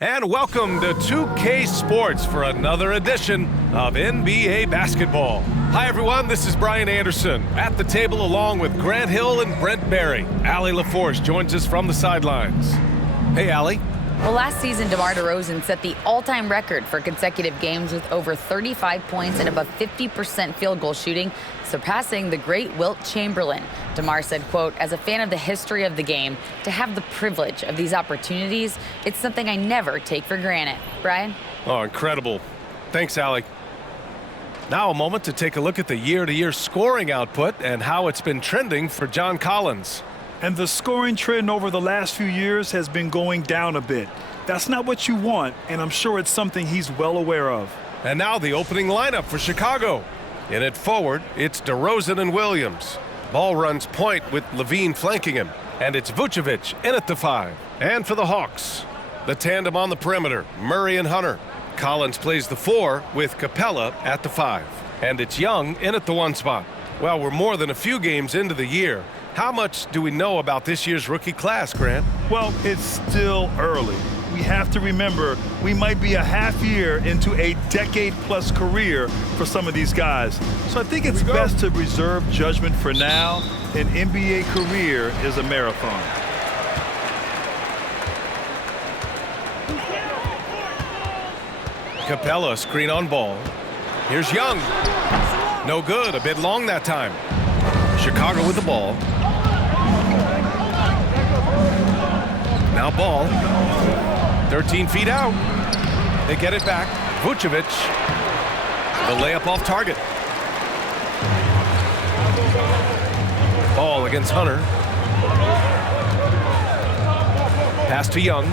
And welcome to 2K Sports for another edition of NBA basketball. Hi everyone, this is Brian Anderson at the table along with Grant Hill and Brent Barry. Allie LaForce joins us from the sidelines. Hey Allie. Well, last season, DeMar DeRozan set the all-time record for consecutive games with over 35 points and above 50% field goal shooting, surpassing the great Wilt Chamberlain. DeMar said, quote, "As a fan of the history of the game, to have the privilege of these opportunities, it's something I never take for granted." Brian? Oh, incredible. Thanks, Allie. Now a moment to take a look at the year-to-year scoring output and how it's been trending for John Collins. And the scoring trend over the last few years has been going down a bit. That's not what you want, and I'm sure it's something he's well aware of. And now the opening lineup for Chicago. In it forward, it's DeRozan and Williams. Ball runs point with Levine flanking him. And it's Vucevic in at the 5. And for the Hawks, the tandem on the perimeter, Murray and Hunter. Collins plays the 4 with Capella at the 5. And it's Young in at the 1 spot. Well, we're more than a few games into the year. How much do we know about this year's rookie class, Grant? Well, it's still early. We have to remember we might be a half year into a decade-plus career for some of these guys. So I think it's best to reserve judgment for now. An NBA career is a marathon. Capella screen on ball. Here's Young. No good, a bit long that time. Chicago with the ball. Now ball. 13 feet out. They get it back. Vucevic. The layup off target. Ball against Hunter. Pass to Young.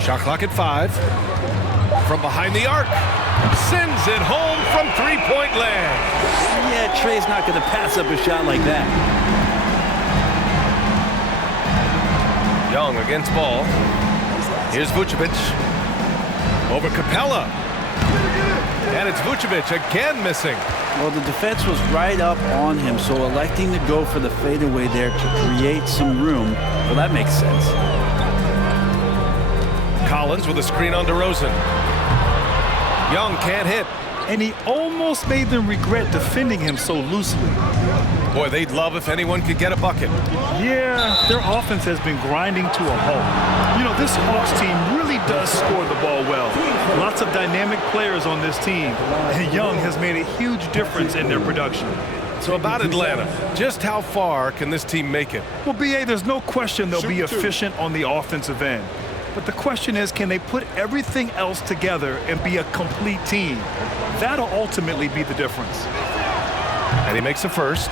Shot clock at 5. From behind the arc. Sends it home from three-point land. Yeah, Trey's not going to pass up a shot like that. Young against ball. Here's Vucevic. Over Capella. And it's Vucevic again missing. Well, the defense was right up on him, so electing to go for the fadeaway there to create some room, well, that makes sense. Collins with a screen on DeRozan. Young can't hit. And he almost made them regret defending him so loosely. Boy, they'd love if anyone could get a bucket. Yeah, their offense has been grinding to a halt. You know, this Hawks team really does score the ball well. Lots of dynamic players on this team. And Young has made a huge difference in their production. So about Atlanta, just how far can this team make it? Well, B.A., there's no question they'll be efficient on the offensive end. But the question is, can they put everything else together and be a complete team? That'll ultimately be the difference. And he makes a first.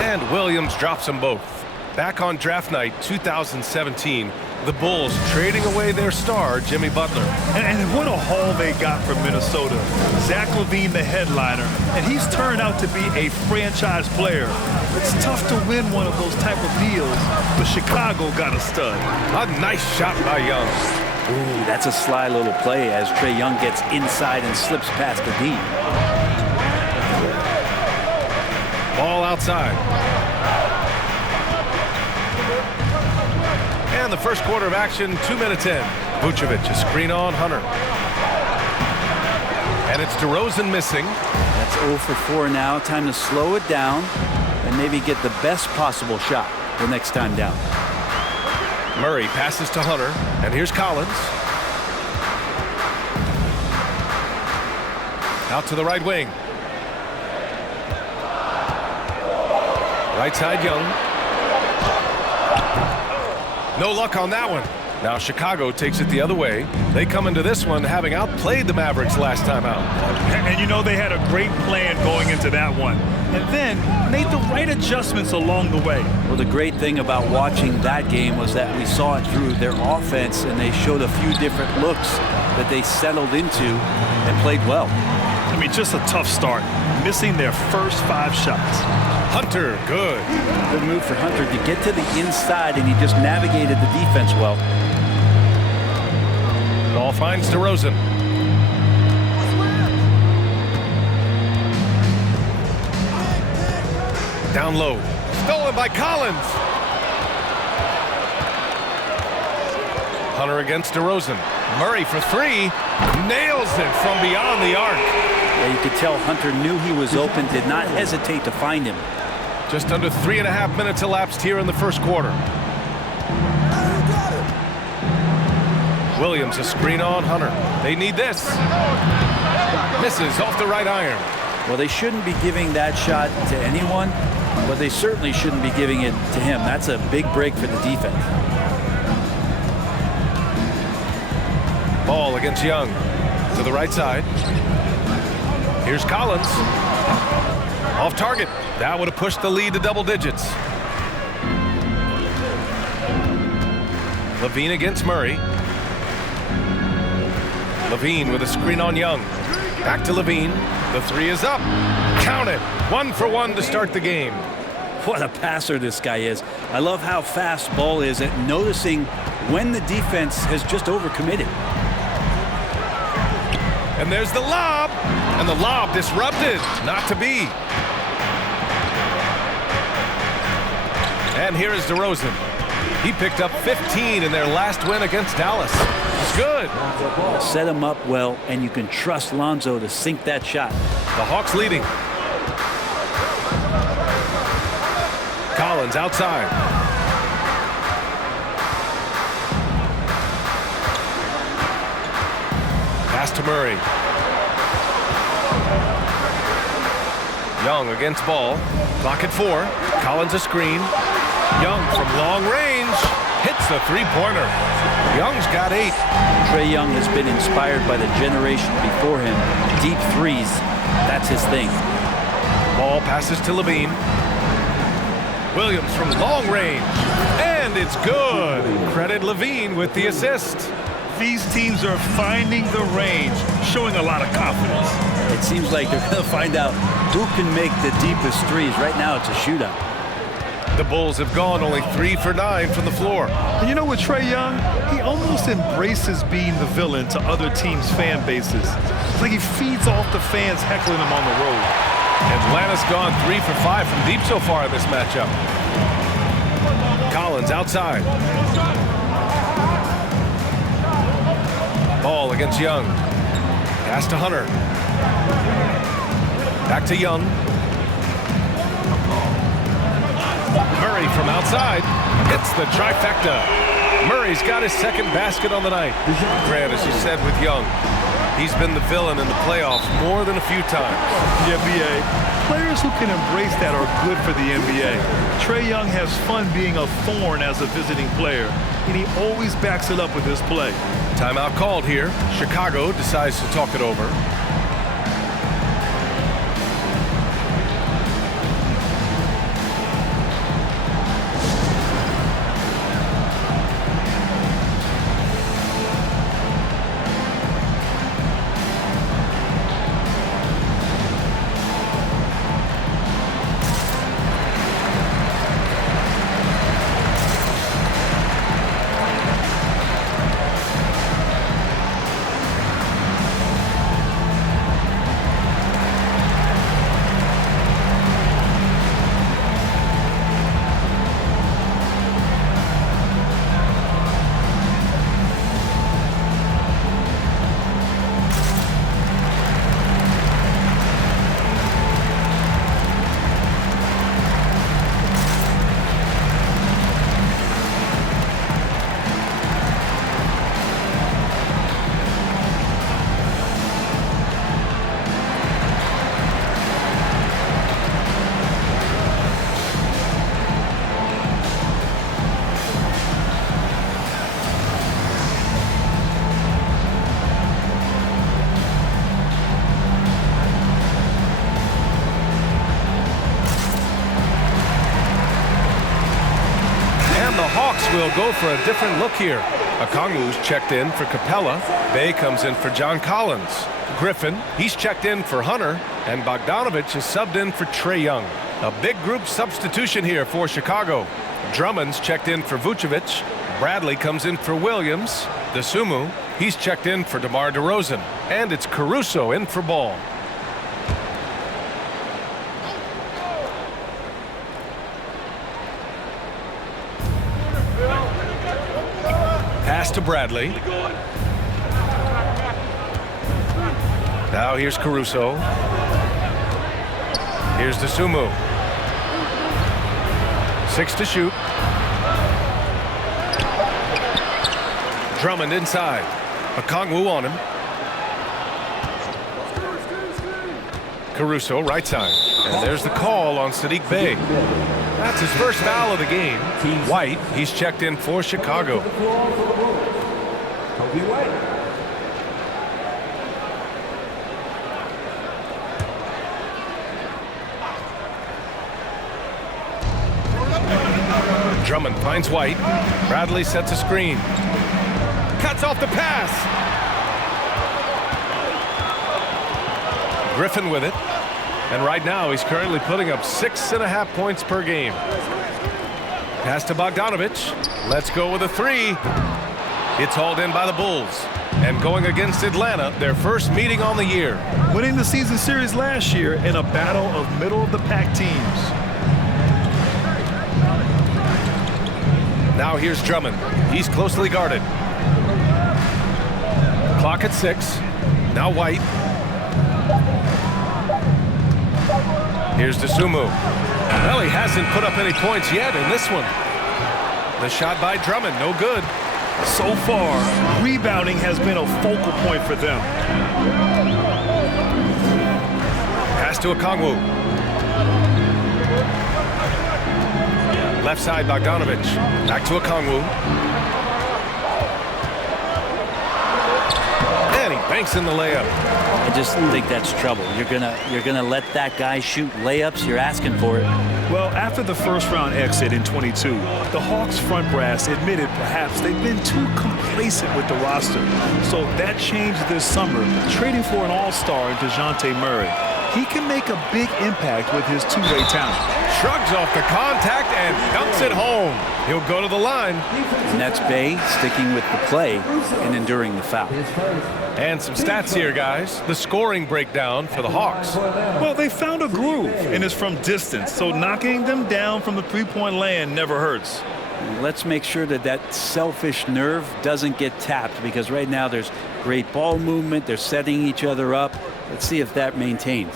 And Williams drops them both. Back on draft night 2017, the Bulls trading away their star, Jimmy Butler. And what a haul they got from Minnesota. Zach LaVine, the headliner, and he's turned out to be a franchise player. It's tough to win one of those type of deals, but Chicago got a stud. A nice shot by Young. Ooh, that's a sly little play as Trae Young gets inside and slips past the D. Ball outside. And the first quarter of action, 2 minutes in. Vucevic, a screen on Hunter. And it's DeRozan missing. That's 0 for 4 now. Time to slow it down and maybe get the best possible shot the next time down. Murray passes to Hunter. And here's Collins. Out to the right wing. Right side, Young. No luck on that one. Now Chicago takes it the other way. They come into this one having outplayed the Mavericks last time out. And you know they had a great plan going into that one. And then made the right adjustments along the way. Well, the great thing about watching that game was that we saw it through their offense, and they showed a few different looks that they settled into and played well. I mean, just a tough start, missing their first 5 shots. Hunter, good. Good move for Hunter to get to the inside, and he just navigated the defense well. Ball finds DeRozan. Down low. Stolen by Collins. Hunter against DeRozan. Murray for 3. Nails it from beyond the arc. Yeah, you could tell Hunter knew he was open, did not hesitate to find him. Just under 3.5 minutes elapsed here in the first quarter. Williams a screen on Hunter. They need this. Misses off the right iron. Well, they shouldn't be giving that shot to anyone, but they certainly shouldn't be giving it to him. That's a big break for the defense. Ball against Young. To the right side. Here's Collins. Off target. That would have pushed the lead to double digits. LaVine against Murray. LaVine with a screen on Young. Back to LaVine. The 3 is up. Count it. 1 for 1 to start the game. What a passer this guy is. I love how fast Ball is at noticing when the defense has just overcommitted. And there's the lob. And the lob disrupted. Not to be. And here is DeRozan. He picked up 15 in their last win against Dallas. It's good. Set him up well, and you can trust Lonzo to sink that shot. The Hawks leading. Collins outside. Pass to Murray. Young against Ball. Clock at 4. Collins a screen. Young from long range hits the 3-pointer. Young's got 8. Trae Young has been inspired by the generation before him. Deep threes, that's his thing. Ball passes to LaVine. Williams from long range. And it's good. Credit LaVine with the assist. These teams are finding the range, showing a lot of confidence. It seems like they're going to find out who can make the deepest threes. Right now, it's a shootout. The Bulls have gone only 3 for 9 from the floor. And you know what, Trae Young? He almost embraces being the villain to other teams' fan bases. It's like he feeds off the fans heckling him on the road. Atlanta's gone 3 for 5 from deep so far in this matchup. Collins outside. Ball against Young. Pass to Hunter. Back to Young. Murray from outside hits the trifecta. Murray's got his second basket on the night. Grant, as you said with Young, he's been the villain in the playoffs more than a few times. The NBA, players who can embrace that are good for the NBA. Trae Young has fun being a thorn as a visiting player, and he always backs it up with his play. Timeout called here. Chicago decides to talk it over. Will go for a different look here. Okongwu's checked in for Capella. Bay comes in for John Collins. Griffin, he's checked in for Hunter, and Bogdanovich is subbed in for Trae Young. A big group substitution here for Chicago. Drummond's checked in for Vucevic. Bradley comes in for Williams. Dosunmu, he's checked in for DeMar DeRozan. And it's Caruso in for Ball. Pass to Bradley. Now here's Caruso. Here's Dosunmu. 6 to shoot. Drummond inside. Okongwu on him. Caruso right side. And there's the call on Saddiq Bey. That's his first foul of the game. White, he's checked in for Chicago. Drummond finds White. Bradley sets a screen. Cuts off the pass. Griffin with it. And right now he's currently putting up 6.5 points per game. Pass to Bogdanovich. Let's go with a 3. It's hauled in by the Bulls. And going against Atlanta, their first meeting on the year. Winning the season series last year in a battle of middle-of-the-pack teams. Now here's Drummond. He's closely guarded. Clock at 6. Now White. Here's Dosunmu. Well, he hasn't put up any points yet in this one. The shot by Drummond, no good. So far, rebounding has been a focal point for them. Pass to Okongwu. Left side, Bogdanovich. Back to Okongwu. And he banks in the layup. I just think that's trouble. You're gonna let that guy shoot layups. You're asking for it. Well, after the first-round exit in 22, the Hawks front brass admitted perhaps they've been too complacent with the roster. So that changed this summer, trading for an all-star in DeJounte Murray. He can make a big impact with his two-way talent. Shrugs off the contact and dunks it home. He'll go to the line. And that's Bey sticking with the play and enduring the foul. And some stats here, guys. The scoring breakdown for the Hawks. Well, they found a groove, and it's from distance, so knocking them down from the three-point land never hurts. Let's make sure that that selfish nerve doesn't get tapped, because right now there's great ball movement. They're setting each other up. Let's see if that maintains.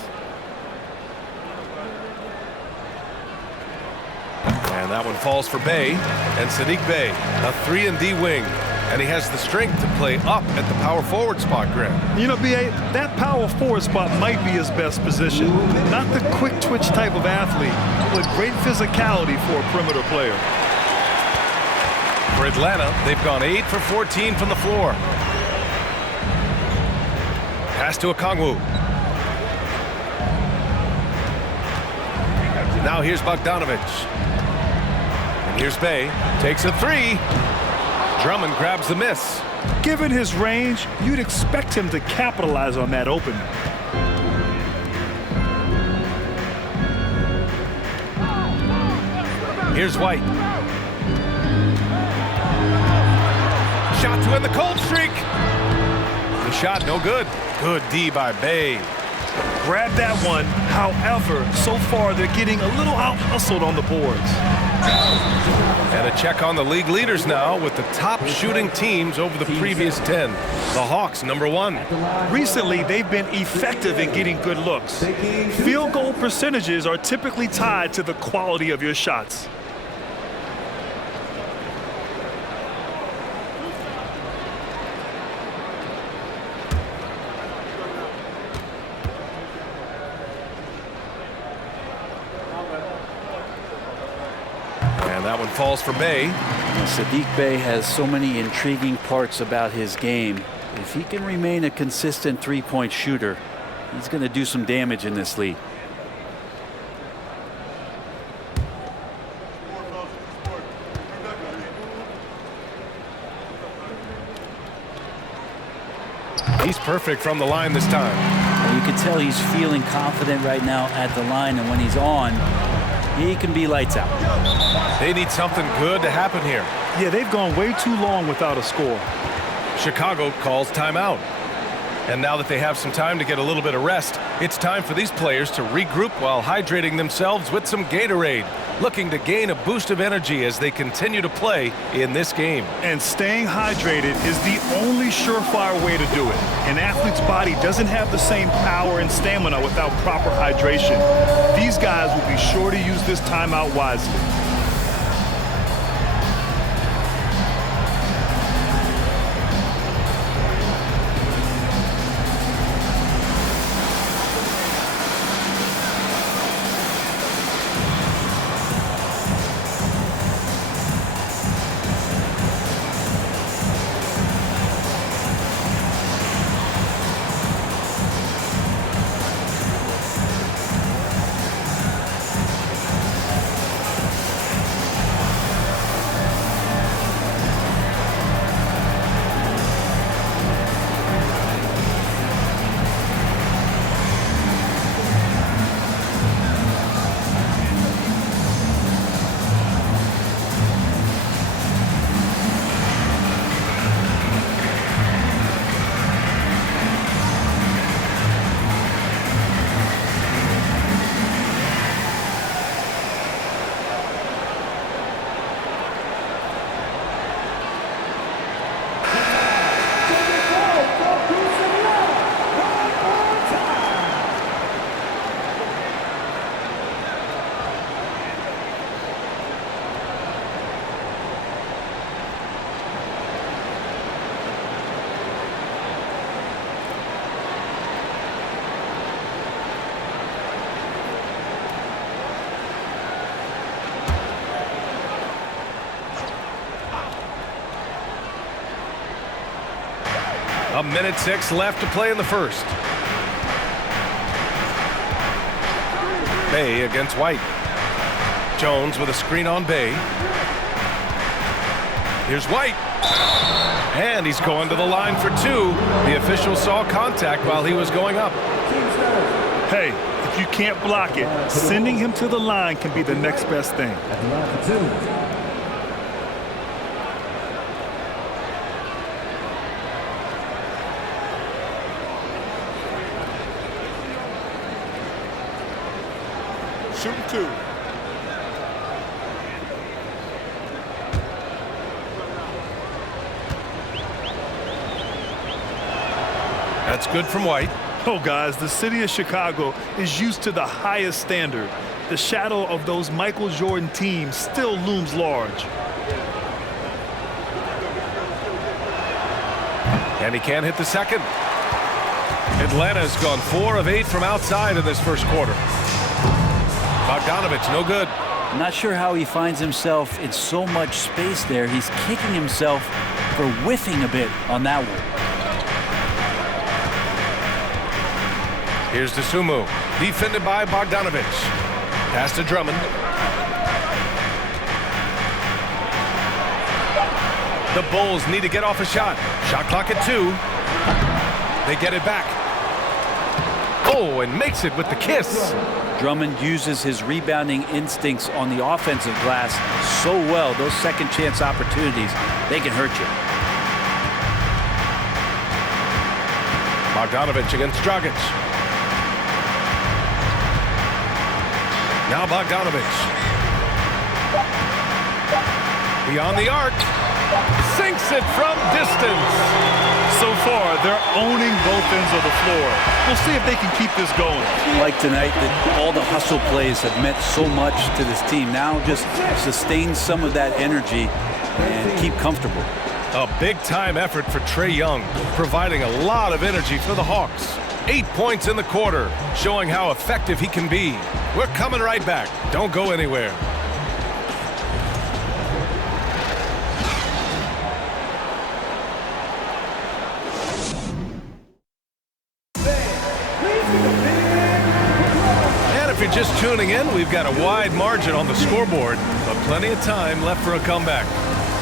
And that one falls for Bey. And Saddiq Bey, a 3-and-D wing. And he has the strength to play up at the power forward spot, Graham. You know, B.A., that power forward spot might be his best position. Not the quick twitch type of athlete, but great physicality for a perimeter player. For Atlanta, they've gone 8 for 14 from the floor. Pass to Okongwu. Now here's Bogdanovich. And here's Bey. Takes a 3. Drummond grabs the miss. Given his range, you'd expect him to capitalize on that opening. Here's White. Shot to end the cold streak. The shot no good. Good D by Bey. Grab that one. However, so far they're getting a little out-hustled on the boards. And a check on the league leaders now with the top shooting teams over the previous 10. The Hawks, number 1. Recently, they've been effective in getting good looks. Field goal percentages are typically tied to the quality of your shots. That one falls for Bey. Saddiq Bey has so many intriguing parts about his game. If he can remain a consistent three-point shooter, he's going to do some damage in this league. He's perfect from the line this time. And you can tell he's feeling confident right now at the line, and when he's on, he can be lights out. They need something good to happen here. Yeah, they've gone way too long without a score. Chicago calls timeout. And now that they have some time to get a little bit of rest, it's time for these players to regroup while hydrating themselves with some Gatorade, looking to gain a boost of energy as they continue to play in this game. And staying hydrated is the only surefire way to do it. An athlete's body doesn't have the same power and stamina without proper hydration. These guys will be sure to use this timeout wisely. A minute 6 left to play in the first. Bay against White. Jones with a screen on Bay. Here's White. And he's going to the line for two. The official saw contact while he was going up. Hey, if you can't block it, sending him to the line can be the next best thing. At the line for two. Shooting two. That's good from White. Oh, guys, the city of Chicago is used to the highest standard. The shadow of those Michael Jordan teams still looms large. And he can't hit the second. Atlanta's gone 4 of 8 from outside in this first quarter. Bogdanovich, no good. I'm not sure how he finds himself in so much space there. He's kicking himself for whiffing a bit on that one. Here's Dosunmu, defended by Bogdanovich. Pass to Drummond. The Bulls need to get off a shot. Shot clock at 2. They get it back. Oh, and makes it with the kiss. Drummond uses his rebounding instincts on the offensive glass so well. Those second chance opportunities, they can hurt you. Bogdanovich against Dragic. Now Bogdanovich. Beyond the arc. Sinks it from distance. So far, they're owning both ends of the floor. We'll see if they can keep this going. Like tonight, that all the hustle plays have meant so much to this team. Now just sustain some of that energy and keep comfortable. A big-time effort for Trae Young, providing a lot of energy for the Hawks. 8 points in the quarter, showing how effective he can be. We're coming right back. Don't go anywhere. If you're just tuning in, we've got a wide margin on the scoreboard, but plenty of time left for a comeback.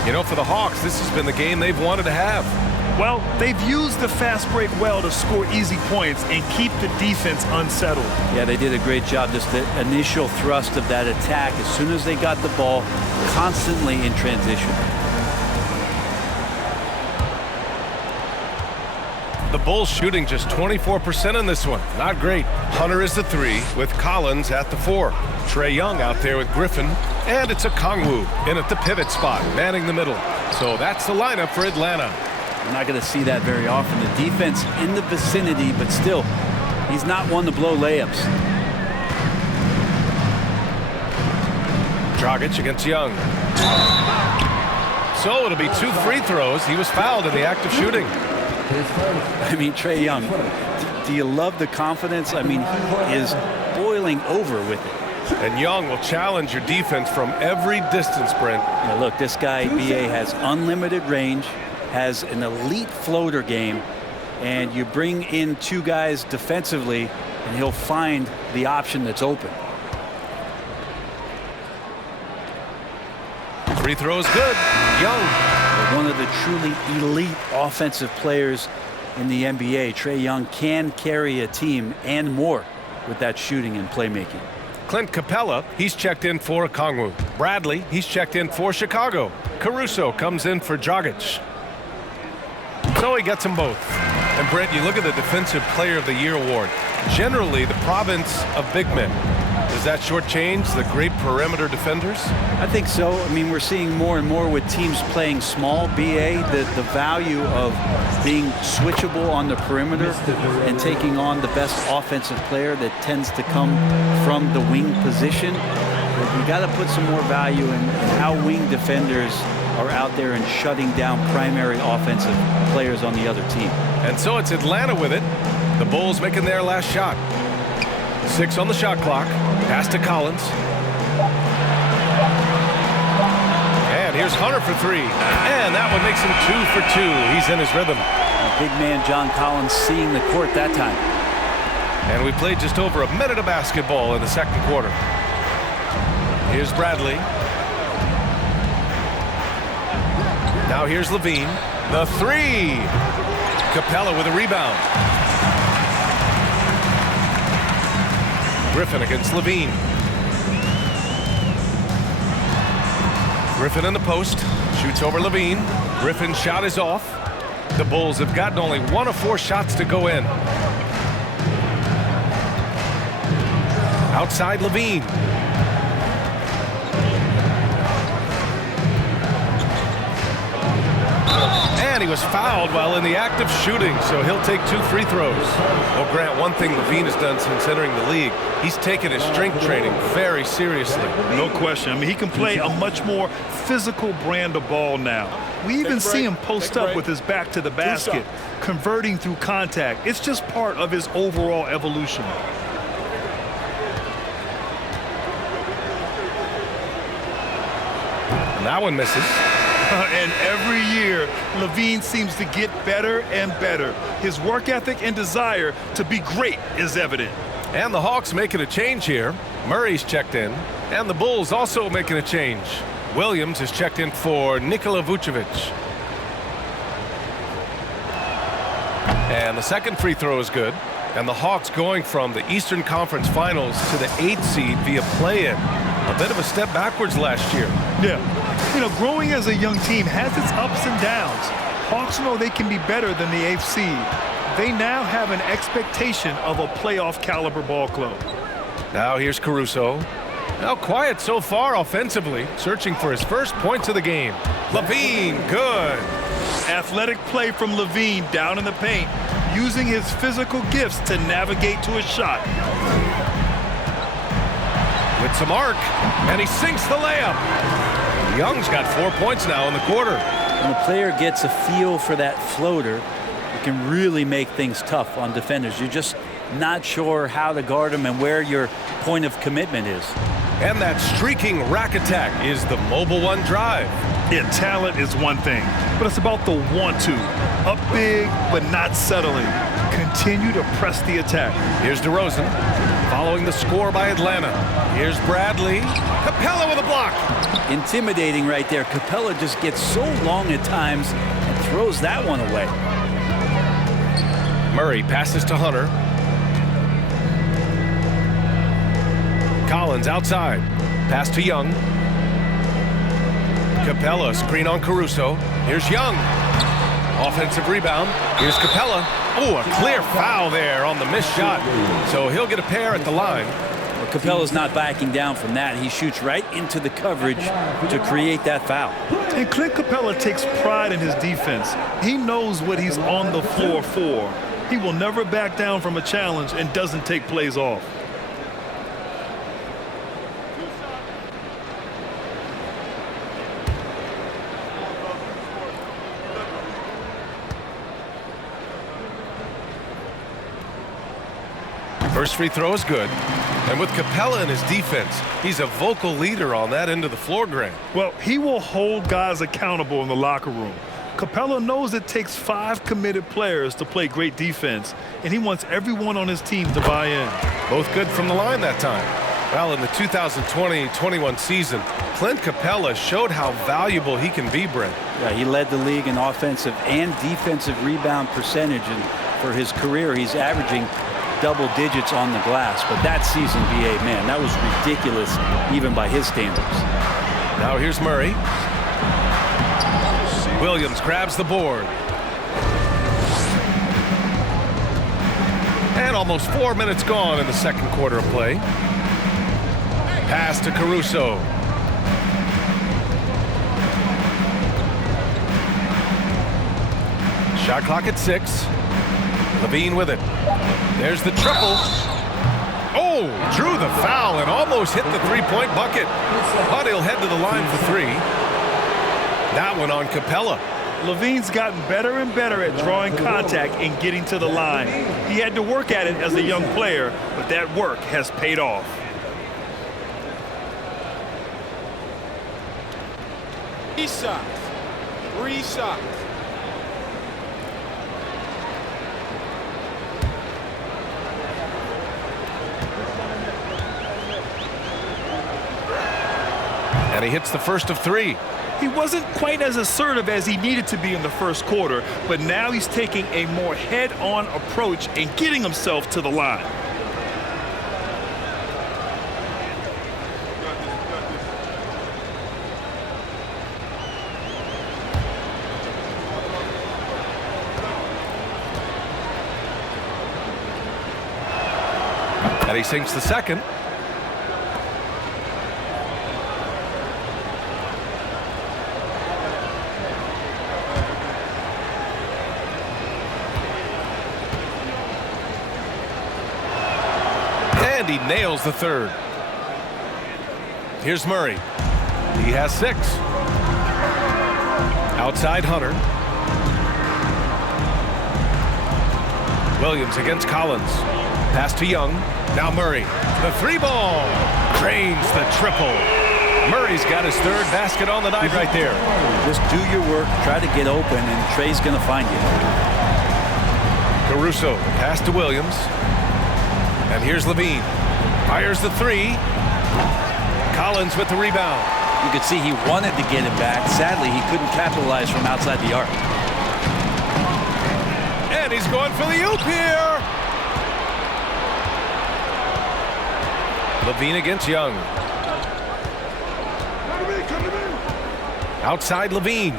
You know, for the Hawks, this has been the game they've wanted to have. Well, they've used the fast break well to score easy points and keep the defense unsettled. Yeah, they did a great job. Just the initial thrust of that attack, as soon as they got the ball, constantly in transition. The Bulls shooting just 24% in this one. Not great. Hunter is the 3 with Collins at the 4. Trae Young out there with Griffin. And it's Okongwu in at the pivot spot, manning the middle. So that's the lineup for Atlanta. You're not going to see that very often. The defense in the vicinity, but still, he's not one to blow layups. Dragic against Young. So it'll be 2 free throws. He was fouled in the act of shooting. I mean, Trae Young, do you love the confidence? I mean, he is boiling over with it. And Young will challenge your defense from every distance, Brent. Now look, this guy, B.A., has unlimited range, has an elite floater game, and you bring in 2 guys defensively, and he'll find the option that's open. Free throw is good. Young. One of the truly elite offensive players in the NBA. Trae Young can carry a team and more with that shooting and playmaking. Clint Capella, he's checked in for Okongwu. Bradley, he's checked in for Chicago. Caruso comes in for Dragic. So he gets them both. And Brent, you look at the Defensive Player of the Year award. Generally the province of big men. Does that shortchange the great perimeter defenders? I think so. I mean, we're seeing more and more with teams playing small, BA, the value of being switchable on the perimeter and taking on the best offensive player that tends to come from the wing position. But we got to put some more value in how wing defenders are out there and shutting down primary offensive players on the other team. And so it's Atlanta with it. The Bulls making their last shot. 6 on the shot clock. Pass to Collins. And here's Hunter for 3. And that one makes him 2 for 2. He's in his rhythm. Big man John Collins seeing the court that time. And we played just over a minute of basketball in the second quarter. Here's Bradley. Now here's Levine. The 3. Capella with a rebound. Griffin against Levine. Griffin in the post. Shoots over Levine. Griffin's shot is off. The Bulls have gotten only 1 of 4 shots to go in. Outside Levine. And he was fouled while in the act of shooting, so he'll take 2 free throws. Well, Grant, one thing Levine has done since entering the league, he's taken his strength training very seriously. No question. I mean, he can play a much more physical brand of ball now. We even see him post up with his back to the basket, converting through contact. It's just part of his overall evolution. And that one misses. And every year, Levine seems to get better and better. His work ethic and desire to be great is evident. And the Hawks making a change here. Murray's checked in. And the Bulls also making a change. Williams is checked in for Nikola Vucevic. And the second free throw is good. And the Hawks going from the Eastern Conference Finals to the 8th seed via play-in. A bit of a step backwards last year. Yeah. You know, growing as a young team has its ups and downs. Hawks know they can be better than the 8th seed. They now have an expectation of a playoff caliber ball club. Now here's Caruso. Now quiet so far offensively, searching for his first points of the game. Levine, good. Athletic play from Levine down in the paint, using his physical gifts to navigate to a shot. With some arc, and he sinks the layup. Young's got 4 points now in the quarter. When a player gets a feel for that floater, it can really make things tough on defenders. You're just not sure how to guard them and where your point of commitment is. And that streaking rack attack is the Mobile One drive. Yeah, talent is one thing, but it's about the want to. Up big, but not settling. Continue to press the attack. Here's DeRozan, following the score by Atlanta. Here's Bradley. Capella with a block. Intimidating right there. Capella just gets so long at times. At throws that one away. Murray passes to Hunter. Collins outside. Pass to Young. Capella screen on Caruso. Here's Young. Offensive rebound. Here's Capella. Oh, a clear foul there on the missed shot. So he'll get a pair at the line. Well, Capella's not backing down from that. He shoots right into the coverage to create that foul. And Clint Capella takes pride in his defense. He knows what he's on the floor for. He will never back down from a challenge and doesn't take plays off. First free throw is good. And with Capella in his defense, he's a vocal leader on that end of the floor, Grant. Well, he will hold guys accountable in the locker room. Capella knows it takes 5 committed players to play great defense, and he wants everyone on his team to buy in. Both good from the line that time. Well, in the 2020-21 season, Clint Capella showed how valuable he can be, Brent. Yeah, he led the league in offensive and defensive rebound percentage, and for his career, he's averaging double digits on the glass. But that season, B.A., man, that was ridiculous, even by his standards. Now here's Murray. Williams grabs the board. And almost 4 minutes gone in the second quarter of play. Pass to Caruso. Shot clock at 6. LaVine with it. There's the triple. Oh, drew the foul and almost hit the three-point bucket. But he'll head to the line for 3. That one on Capella. LaVine's gotten better and better at drawing contact and getting to the line. He had to work at it as a young player, but that work has paid off. Three shots. 3 shots. And he hits the first of 3. He wasn't quite as assertive as he needed to be in the first quarter, but now he's taking a more head-on approach and getting himself to the line. And he sinks the second. And he nails the third. Here's Murray. He has 6. Outside Hunter. Williams against Collins. Pass to Young. Now Murray. The 3-ball. Drains the triple. Murray's got his 3rd basket on the night right there. Just do your work, try to get open, and Trey's going to find you. Caruso. Pass to Williams. And here's LaVine. Fires the 3. Collins with the rebound. You could see he wanted to get it back. Sadly, he couldn't capitalize from outside the arc. And he's going for the oop here. LaVine against Young. Outside LaVine.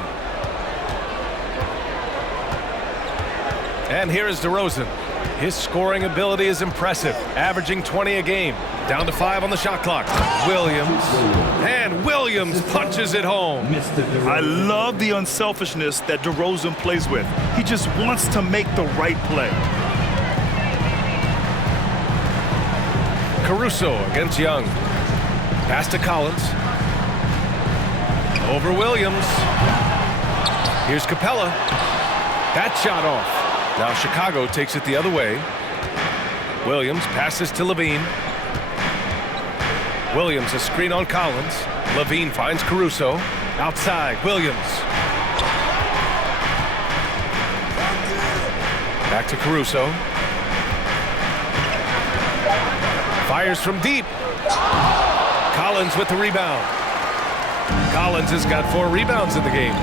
And here is DeRozan. His scoring ability is impressive, averaging 20 a game. Down to 5 on the shot clock. Williams. And Williams punches it home. I love the unselfishness that DeRozan plays with. He just wants to make the right play. Caruso against Young. Pass to Collins. Over Williams. Here's Capella. That shot off. Now Chicago takes it the other way. Williams passes to LaVine. Williams a screen on Collins. LaVine finds Caruso. Outside, Williams. Back to Caruso. Fires from deep. Collins with the rebound. Collins has got 4 rebounds in the game.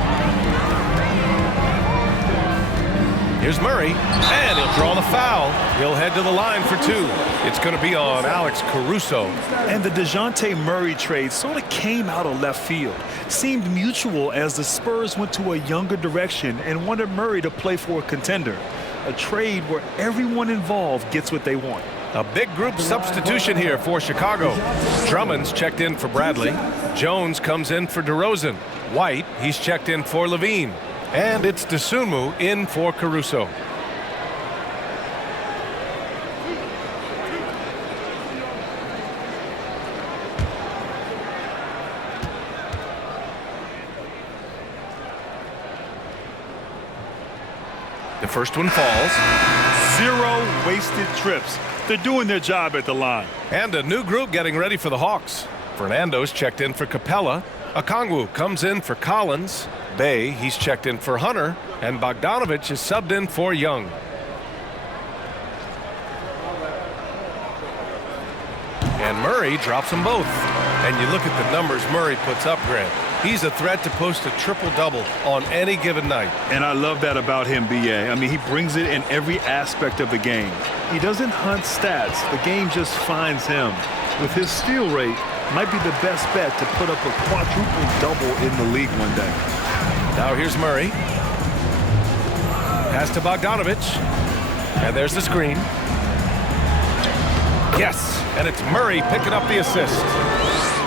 Here's Murray, and he'll draw the foul. He'll head to the line for two. It's going to be on Alex Caruso. And the DeJounte Murray trade sort of came out of left field. Seemed mutual as the Spurs went to a younger direction and wanted Murray to play for a contender. A trade where everyone involved gets what they want. A big group substitution here for Chicago. Drummond's checked in for Bradley. Jones comes in for DeRozan. White, he's checked in for Levine. And it's Dosunmu in for Caruso. The first one falls. 0 wasted trips. They're doing their job at the line. And a new group getting ready for the Hawks. Fernando's checked in for Capella. Okongwu comes in for Collins. Bey, he's checked in for Hunter. And Bogdanovic is subbed in for Young. And Murray drops them both. And you look at the numbers Murray puts up, Grant. He's a threat to post a triple-double on any given night. And I love that about him, B.A. I mean, he brings it in every aspect of the game. He doesn't hunt stats. The game just finds him. With his steal rate, might be the best bet to put up a quadruple-double in the league one day. Now here's Murray. Pass to Bogdanovic. And there's the screen. Yes, and it's Murray picking up the assist.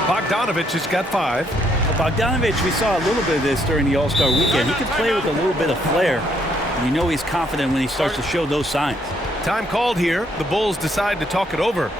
Bogdanovic has got 5. Well, Bogdanovic, we saw a little bit of this during the All-Star weekend. He can play with a little bit of flair. And you know he's confident when he starts to show those signs. Time called here. The Bulls decide to talk it over.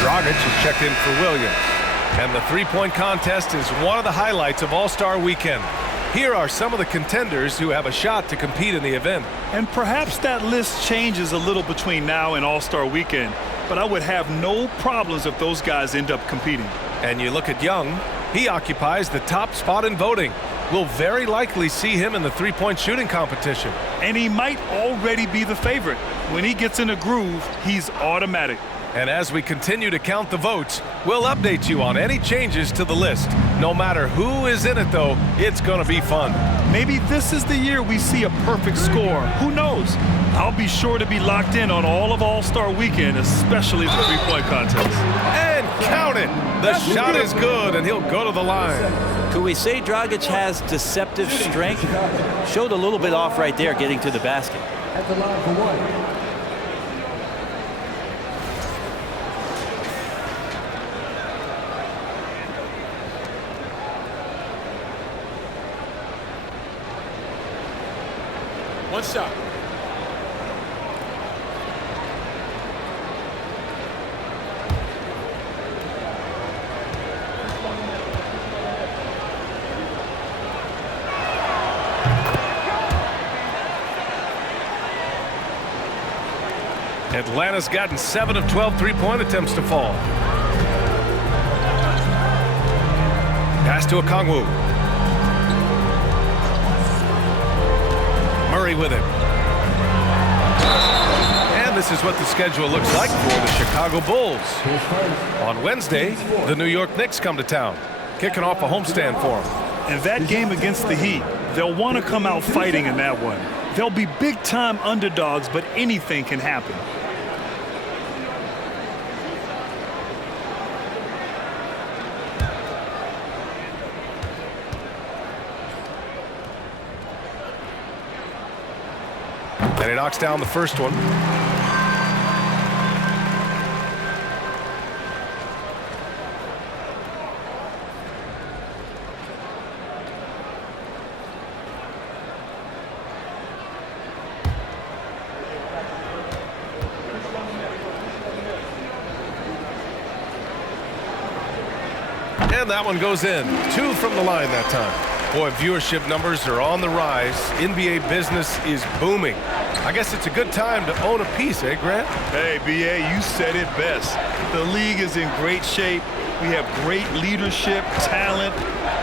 Dragic is checked in for Williams. And the three-point contest is one of the highlights of All-Star Weekend. Here are some of the contenders who have a shot to compete in the event. And perhaps that list changes a little between now and All-Star Weekend, but I would have no problems if those guys end up competing. And you look at Young, he occupies the top spot in voting. We'll very likely see him in the three-point shooting competition. And he might already be the favorite. When he gets in a groove, he's automatic. And as we continue to count the votes, we'll update you on any changes to the list. No matter who is in it, though, it's going to be fun. Maybe this is the year we see a perfect score. Who knows? I'll be sure to be locked in on all of All-Star Weekend, especially the three-point contest. And count it! The shot is good, and he'll go to the line. Could we say Dragic has deceptive strength? Showed a little bit off right there getting to the basket. At the line for one. One shot. Atlanta's gotten 7 of 12 three-point attempts to fall. Pass to Okongwu. Murray with it. And this is what the schedule looks like for the Chicago Bulls. On Wednesday, the New York Knicks come to town, kicking off a homestand for them. And that game against the Heat, they'll want to come out fighting in that one. They'll be big-time underdogs, but anything can happen. And he knocks down the first one. And that one goes in. 2 from the line that time. Boy, viewership numbers are on the rise. NBA business is booming. I guess it's a good time to own a piece, eh, Grant? Hey, B.A., you said it best. The league is in great shape. We have great leadership, talent.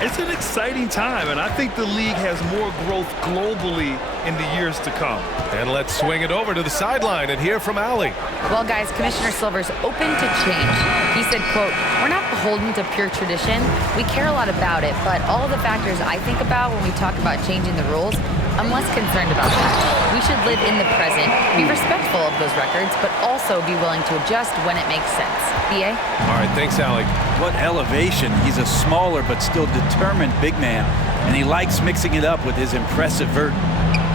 It's an exciting time, and I think the league has more growth globally in the years to come. And let's swing it over to the sideline and hear from Allie. Well, guys, Commissioner Silver's open to change. He said, quote, "We're not beholden to pure tradition. We care a lot about it, but all the factors I think about when we talk about changing the rules, I'm less concerned about that. We should live in the present, be respectful of those records, but also be willing to adjust when it makes sense." B.A.? All right, thanks, Allie. What elevation. He's a smaller but still determined big man, and he likes mixing it up with his impressive vert.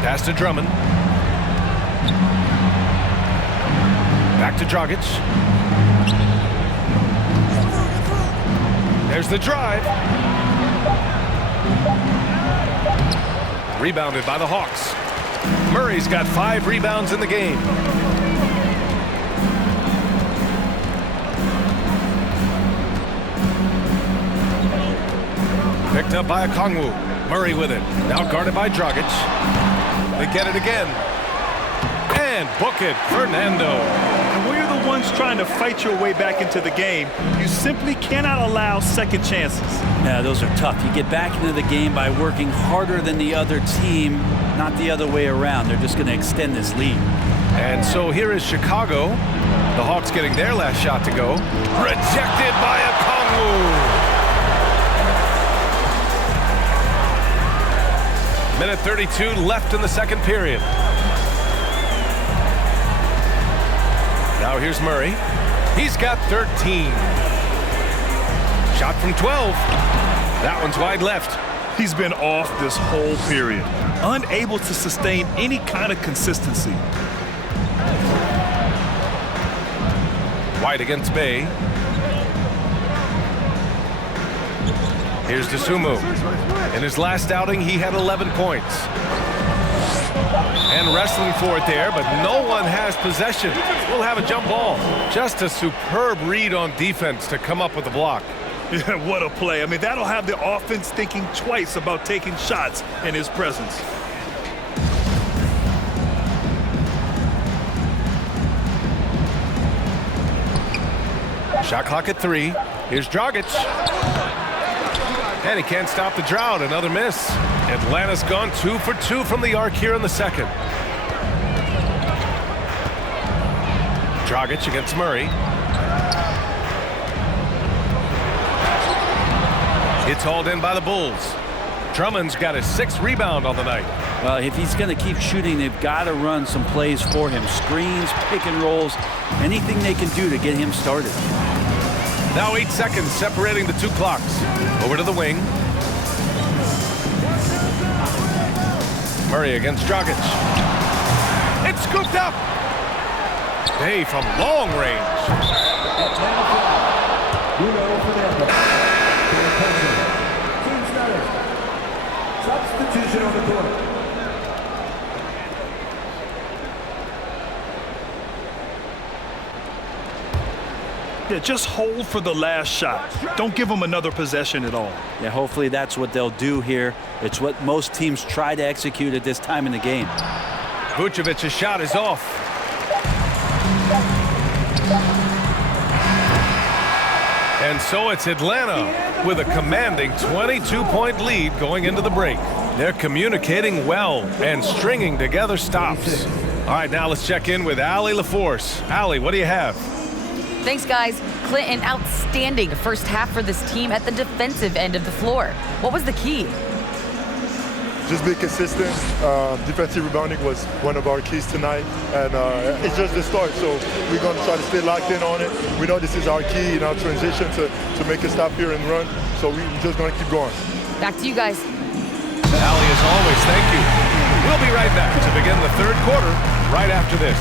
Pass to Drummond. Back to Dragic. There's the drive. Rebounded by the Hawks. Murray's got 5 rebounds in the game. Picked up by Okongwu. Murray with it. Now guarded by Dragic. They get it again. And book it, Fernando. And when you're the ones trying to fight your way back into the game, you simply cannot allow second chances. Yeah, those are tough. You get back into the game by working harder than the other team, not the other way around. They're just going to extend this lead. And so here is Chicago. The Hawks getting their last shot to go. Rejected by Okongwu. Minute 32 left in the second period. Now here's Murray. He's got 13. Shot from 12. That one's wide left. He's been off this whole period, unable to sustain any kind of consistency. White against Bay. Here's Dosunmu. In his last outing, he had 11 points. And wrestling for it there, but no one has possession. We'll have a jump ball. Just a superb read on defense to come up with the block. Yeah, what a play. I mean, that'll have the offense thinking twice about taking shots in his presence. Shot clock at 3. Here's Dragic. And he can't stop the drought. Another miss. Atlanta's gone 2 for 2 from the arc here in the second. Dragic against Murray. It's hauled in by the Bulls. Drummond's got his 6th rebound on the night. Well, if he's going to keep shooting, they've got to run some plays for him. Screens, pick and rolls, anything they can do to get him started. Now 8 seconds separating the 2 clocks. Over to the wing. Murray against Dragic. It's scooped up. Bay from long range. Substitution on the court. Yeah, just hold for the last shot. Don't give them another possession at all. Yeah, hopefully that's what they'll do here. It's what most teams try to execute at this time in the game. Vucevic's shot is off. And so it's Atlanta with a commanding 22-point lead going into the break. They're communicating well and stringing together stops. All right, now let's check in with Allie LaForce. Allie, what do you have? Thanks, guys. Clint, an outstanding first half for this team at the defensive end of the floor. What was the key? Just be consistent. Defensive rebounding was one of our keys tonight, and it's just the start. So we're going to try to stay locked in on it. We know this is our key in our transition to make a stop here and run. So we're just going to keep going. Back to you guys. Allie, as always, thank you. We'll be right back to begin the third quarter right after this.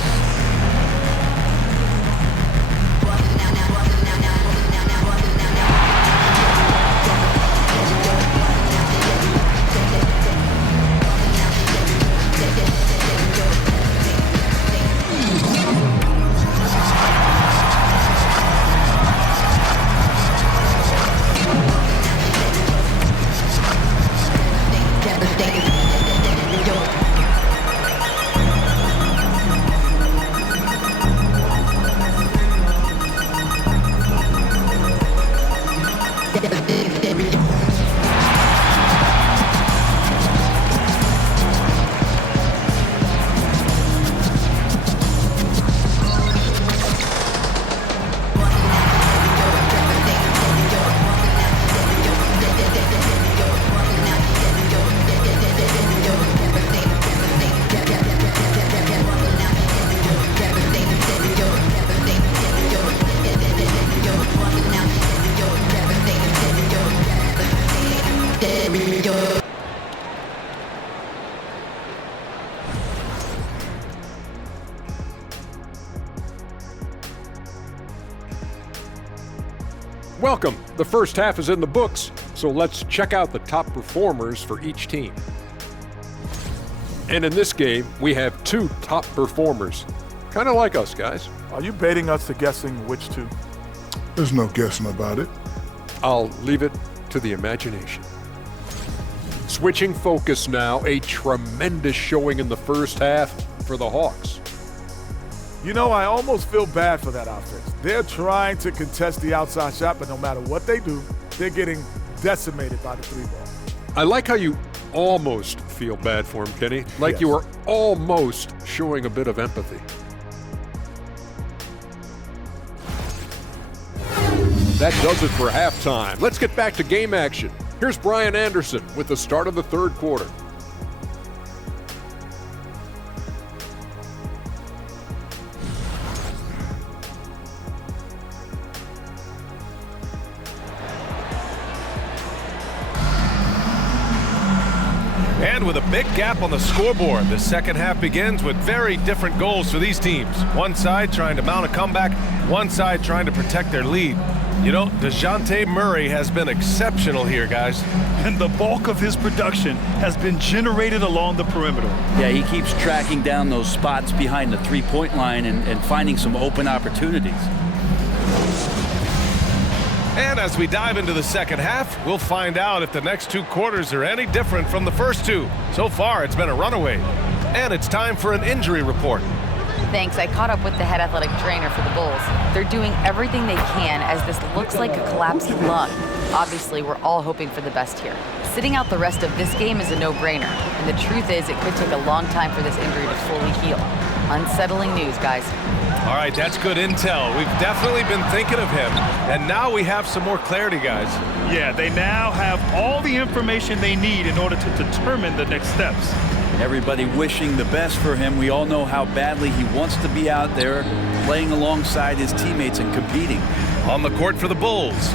Welcome. The first half is in the books, so let's check out the top performers for each team. And in this game, we have two top performers. Kind of like us, guys. Are you baiting us to guessing which two? There's no guessing about it. I'll leave it to the imagination. Switching focus now, a tremendous showing in the first half for the Hawks. You know, I almost feel bad for that offense. They're trying to contest the outside shot, but no matter what they do, they're getting decimated by the three ball. I like how you almost feel bad for him, Kenny. Like Yes. you were almost showing a bit of empathy. That does it for halftime. Let's get back to game action. Here's Brian Anderson with the start of the third quarter. And with a big gap on the scoreboard, the second half begins with very different goals for these teams. One side trying to mount a comeback, one side trying to protect their lead. You know, DeJounte Murray has been exceptional here, guys. And the bulk of his production has been generated along the perimeter. Yeah, he keeps tracking down those spots behind the three-point line and finding some open opportunities. And as we dive into the second half, we'll find out if the next two quarters are any different from the first two. So far, it's been a runaway. And it's time for an injury report. Thanks. I caught up with the head athletic trainer for the Bulls. They're doing everything they can as this looks like a collapsed lung. Obviously, we're all hoping for the best here. Sitting out the rest of this game is a no-brainer. And the truth is, it could take a long time for this injury to fully heal. Unsettling news, guys. All right, that's good intel. We've definitely been thinking of him. And now we have some more clarity, guys. Yeah, they now have all the information they need in order to determine the next steps. Everybody wishing the best for him. We all know how badly he wants to be out there playing alongside his teammates and competing. On the court for the Bulls,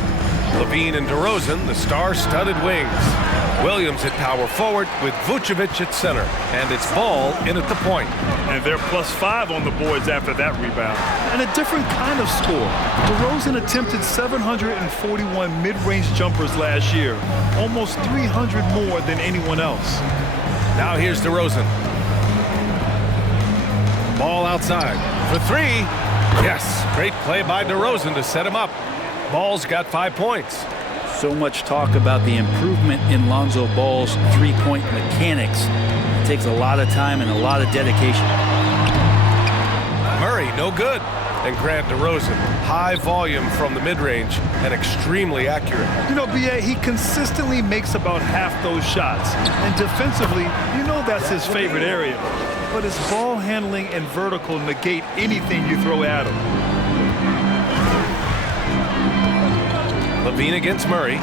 LaVine and DeRozan, the star-studded wings. Williams at power forward with Vucevic at center. And it's Ball in at the point. And they're +5 on the boards after that rebound. And a different kind of score. DeRozan attempted 741 mid-range jumpers last year, almost 300 more than anyone else. Now here's DeRozan. Ball outside for three. Yes, great play by DeRozan to set him up. Ball's got 5 points. So much talk about the improvement in Lonzo Ball's three-point mechanics. It takes a lot of time and a lot of dedication. Murray, no good. and Grant DeRozan. High volume from the mid-range and extremely accurate. You know, B.A., he consistently makes about half those shots. And defensively, you know that's his favorite area. But his ball handling and vertical negate anything you throw at him. LaVine against Murray.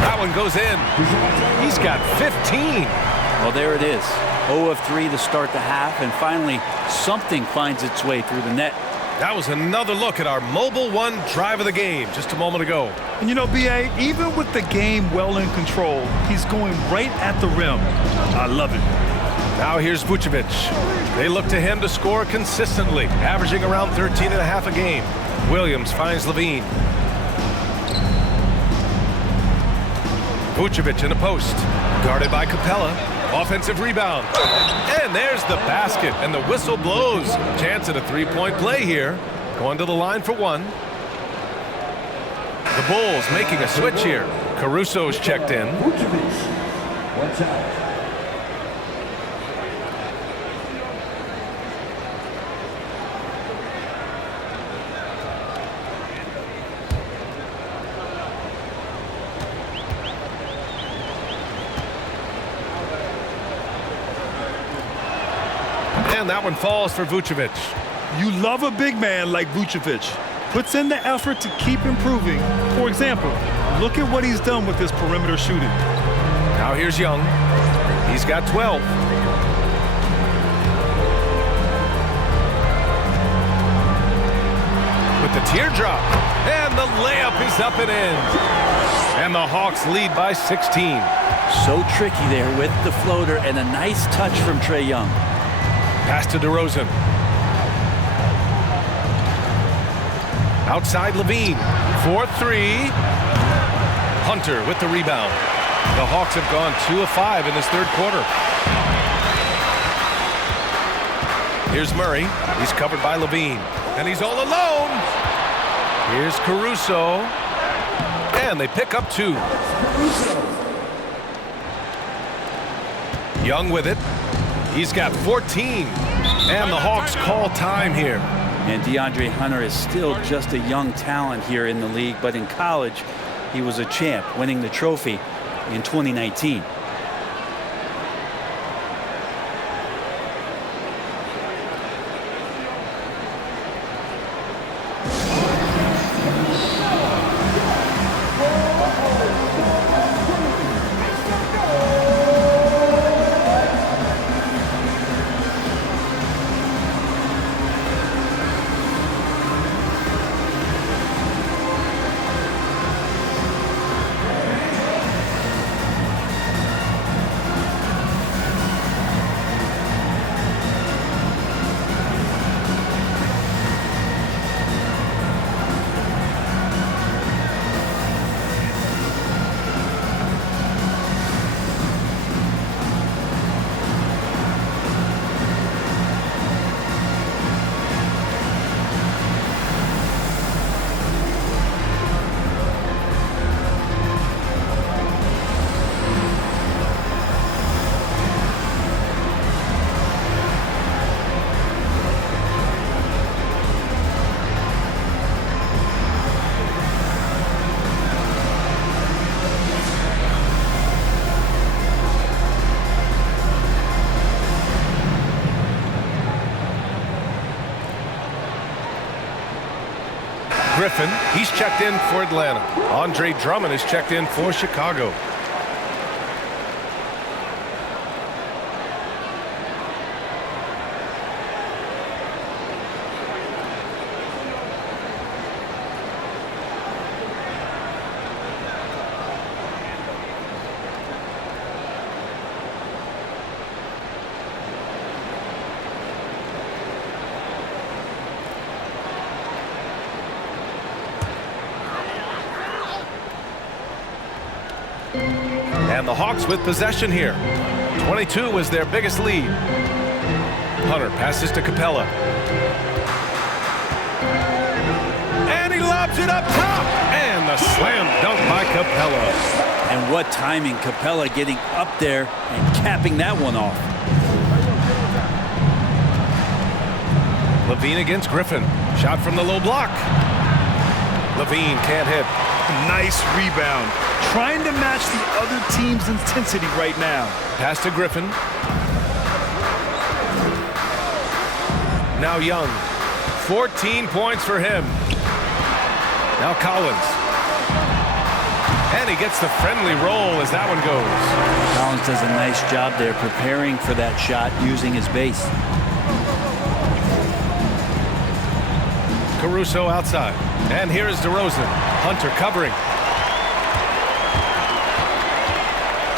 That one goes in. He's got 15. Well, there it is. 0 of 3 to start the half, and finally something finds its way through the net. That was another look at our Mobile One drive of the game just a moment ago. And you know, B.A., even with the game well in control, he's going right at the rim. I love it. Now here's Vucevic. They look to him to score consistently, averaging around 13.5 a game. Williams finds LaVine. Vucevic in the post, guarded by Capella. Offensive rebound. And there's the basket, and the whistle blows. Chance at a three-point play here. Going to the line for one. The Bulls making a switch here. Caruso's checked in. Watch out. And that one falls for Vucevic. You love a big man like Vucevic. Puts in the effort to keep improving. For example, look at what he's done with his perimeter shooting. Now here's Young. He's got 12. With the teardrop. And the layup is up and in. And the Hawks lead by 16. So tricky there with the floater, and a nice touch from Trae Young. Pass to DeRozan. Outside LaVine. 4-3. Hunter with the rebound. The Hawks have gone 2 of 5 in this third quarter. Here's Murray. He's covered by LaVine. And he's all alone. Here's Caruso. And they pick up 2. Young with it. He's got 14. And the Hawks call time here. And DeAndre Hunter is still just a young talent here in the league, but in college, he was a champ, winning the trophy in 2019. Griffin, he's checked in for Atlanta. Andre Drummond is checked in for Chicago. And the Hawks with possession here. 22 was their biggest lead. Hunter passes to Capella. And he lobs it up top. And the slam dunk by Capella. And what timing, Capella getting up there and capping that one off. LaVine against Griffin. Shot from the low block. LaVine can't hit. Nice rebound. Trying to match the other team's intensity right now. Pass to Griffin. Now Young. 14 points for him. Now Collins. And he gets the friendly roll as that one goes. Collins does a nice job there preparing for that shot using his base. Caruso outside. And here is DeRozan. Hunter covering.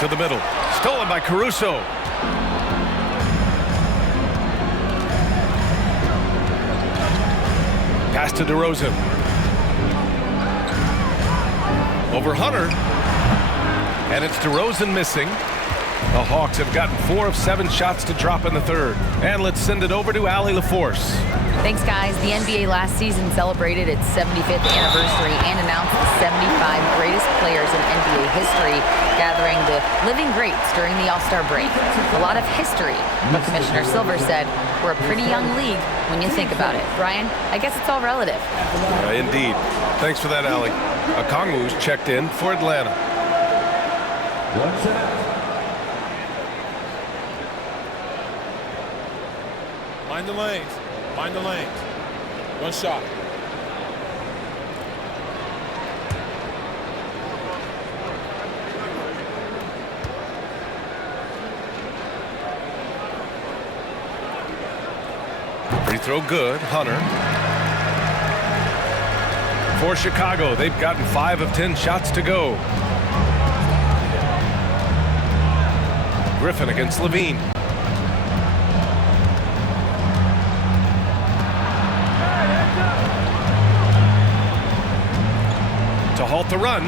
To the middle. Stolen by Caruso. Pass to DeRozan. Over Hunter. And it's DeRozan missing. The Hawks have gotten 4 of 7 shots to drop in the third. And let's send it over to Allie LaForce. Thanks, guys. The NBA last season celebrated its 75th anniversary and announced the 75 greatest players in NBA history, gathering the living greats during the All-Star break. A lot of history, but Commissioner Silver said we're a pretty young league when you think about it. Brian, I guess it's all relative. Indeed. Thanks for that, Allie. Okongwu's checked in for Atlanta. What's that? Mind the lanes. Mind the lanes. One shot. Free throw good. Hunter. For Chicago, they've gotten 5 of 10 shots to go. Griffin against LaVine. To halt the run.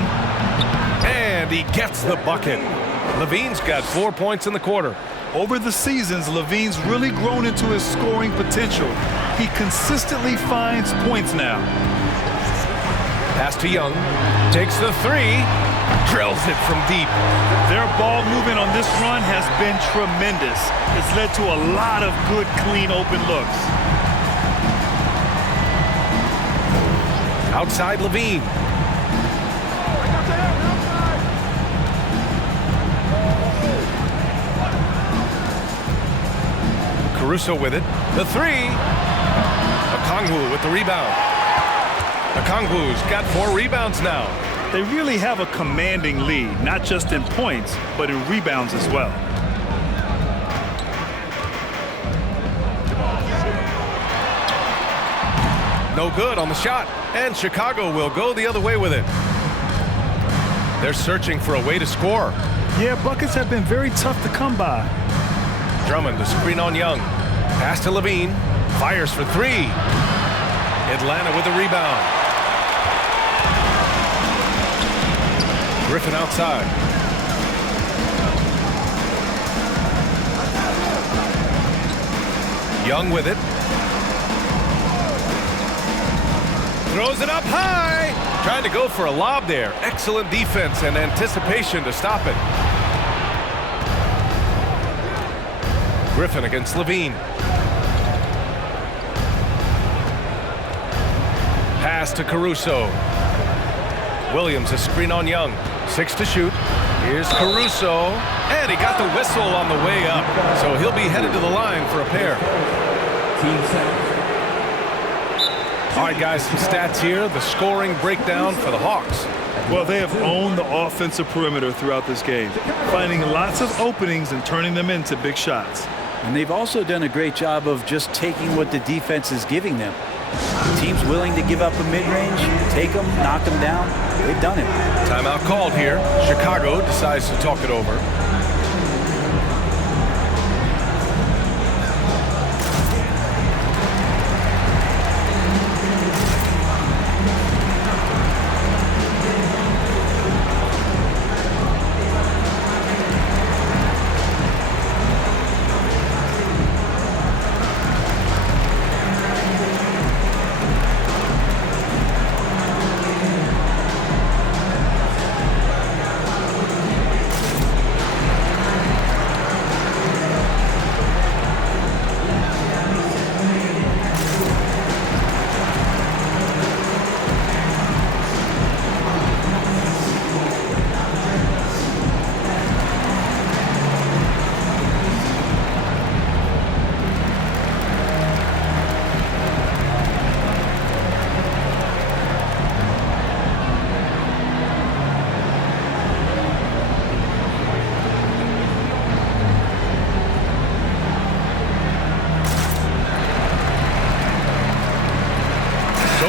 And he gets the bucket. LaVine's got 4 points in the quarter. Over the seasons, LaVine's really grown into his scoring potential. He consistently finds points now. Pass to Young. Takes the 3. Drills it from deep. Their ball movement on this run has been tremendous. It's led to a lot of good, clean, open looks. Outside LaVine. Caruso with it. The 3. Okongwu with the rebound. Okongwu's got 4 rebounds now. They really have a commanding lead, not just in points, but in rebounds as well. No good on the shot, and Chicago will go the other way with it. They're searching for a way to score. Yeah, buckets have been very tough to come by. Drummond to screen on Young. Pass to LaVine. Fires for 3. Atlanta with the rebound. Griffin outside. Young with it. Throws it up high. Trying to go for a lob there. Excellent defense and anticipation to stop it. Griffin against LaVine. Pass to Caruso. Williams a screen on Young. 6 to shoot. Here's Caruso. And he got the whistle on the way up. So he'll be headed to the line for a pair. All right, guys, some stats here. The scoring breakdown for the Hawks. Well, they have owned the offensive perimeter throughout this game, finding lots of openings and turning them into big shots. And they've also done a great job of just taking what the defense is giving them. Teams willing to give up a mid-range, take them, knock them down. They've done it. Timeout called here. Chicago decides to talk it over.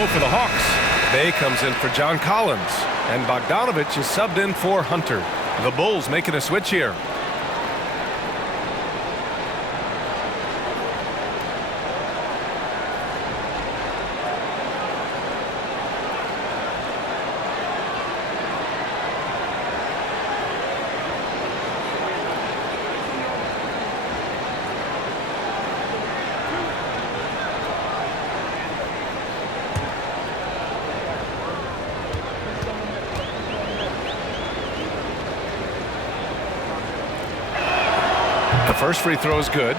go for the Hawks. Bay comes in for John Collins, and Bogdanovich is subbed in for Hunter. The Bulls making a switch here. The first free throw is good.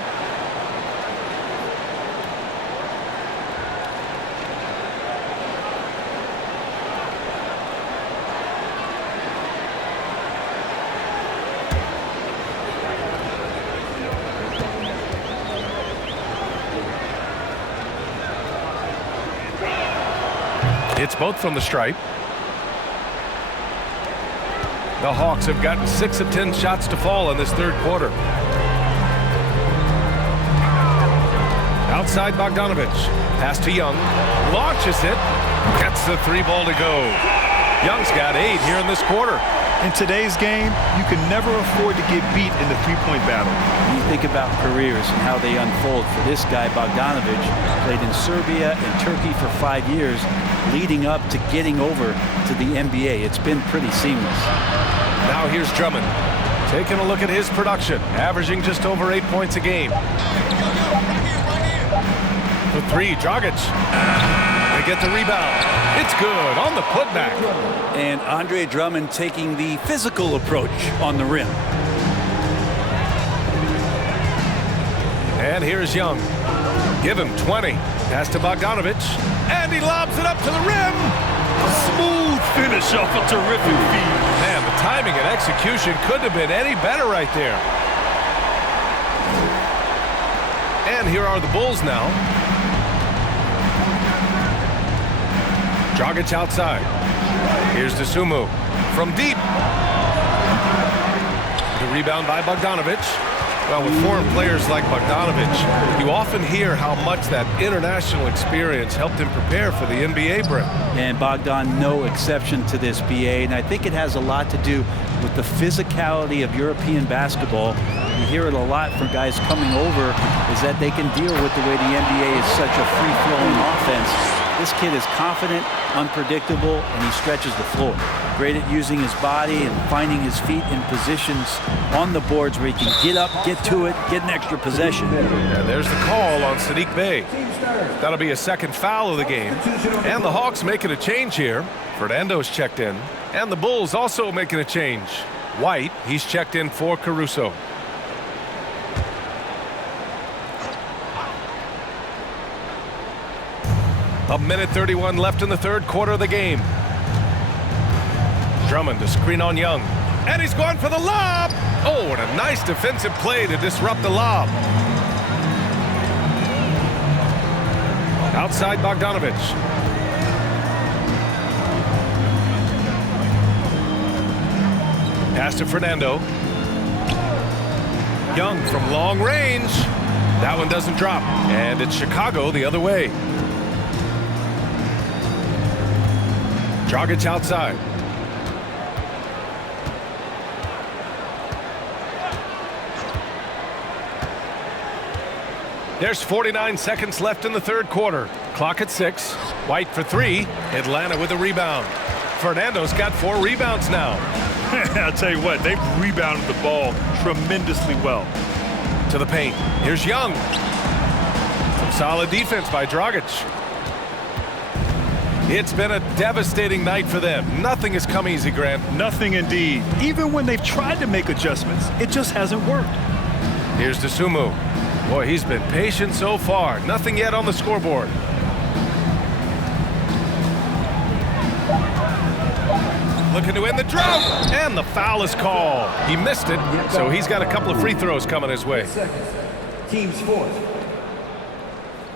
It's both from the stripe. The Hawks have gotten 6 of 10 shots to fall in this third quarter. Outside Bogdanovich. Pass to Young. Launches it. Gets the 3 ball to go. Young's got 8 here in this quarter. In today's game, you can never afford to get beat in the three-point battle. When you think about careers and how they unfold for this guy, Bogdanovich, played in Serbia and Turkey for 5 years, leading up to getting over to the NBA. It's been pretty seamless. Now here's Drummond. Taking a look at his production, averaging just over 8 points a game. The 3, Dragic. They get the rebound. It's good on the putback. And Andre Drummond taking the physical approach on the rim. And here's Young. Give him 20. Pass to Bogdanovich. And he lobs it up to the rim. Smooth finish off a terrific feed. Man, the timing and execution couldn't have been any better right there. And here are the Bulls now. Dragic outside. Here's Dosunmu from deep. The rebound by Bogdanovich. Well, with foreign players like Bogdanovich, you often hear how much that international experience helped him prepare for the NBA, Brent. And Bogdan, no exception to this, BA. And I think it has a lot to do with the physicality of European basketball. You hear it a lot from guys coming over, is that they can deal with the way the NBA is such a free-flowing offense. This kid is confident, unpredictable, and he stretches the floor. Great at using his body and finding his feet in positions on the boards where he can get up, get to it, get an extra possession. And there's the call on Saddiq Bey. That'll be a second foul of the game. And the Hawks making a change here. Fernando's checked in. And the Bulls also making a change. White, he's checked in for Caruso. A minute 31 left in the third quarter of the game. Drummond to screen on Young. And he's going for the lob. Oh, what a nice defensive play to disrupt the lob. Outside Bogdanovich. Pass to Fernando. Young from long range. That one doesn't drop. And it's Chicago the other way. Dragic outside. There's 49 seconds left in the third quarter. Clock at 6. White for 3. Atlanta with a rebound. Fernando's got 4 rebounds now. I'll tell you what, they've rebounded the ball tremendously well. To the paint. Here's Young. Some solid defense by Dragic. It's been a devastating night for them. Nothing has come easy, Grant. Nothing indeed. Even when they've tried to make adjustments, it just hasn't worked. Here's Dosunmu. Boy, he's been patient so far. Nothing yet on the scoreboard. Looking to end the drought. And the foul is called. He missed it, so he's got a couple of free throws coming his way. Team's fourth.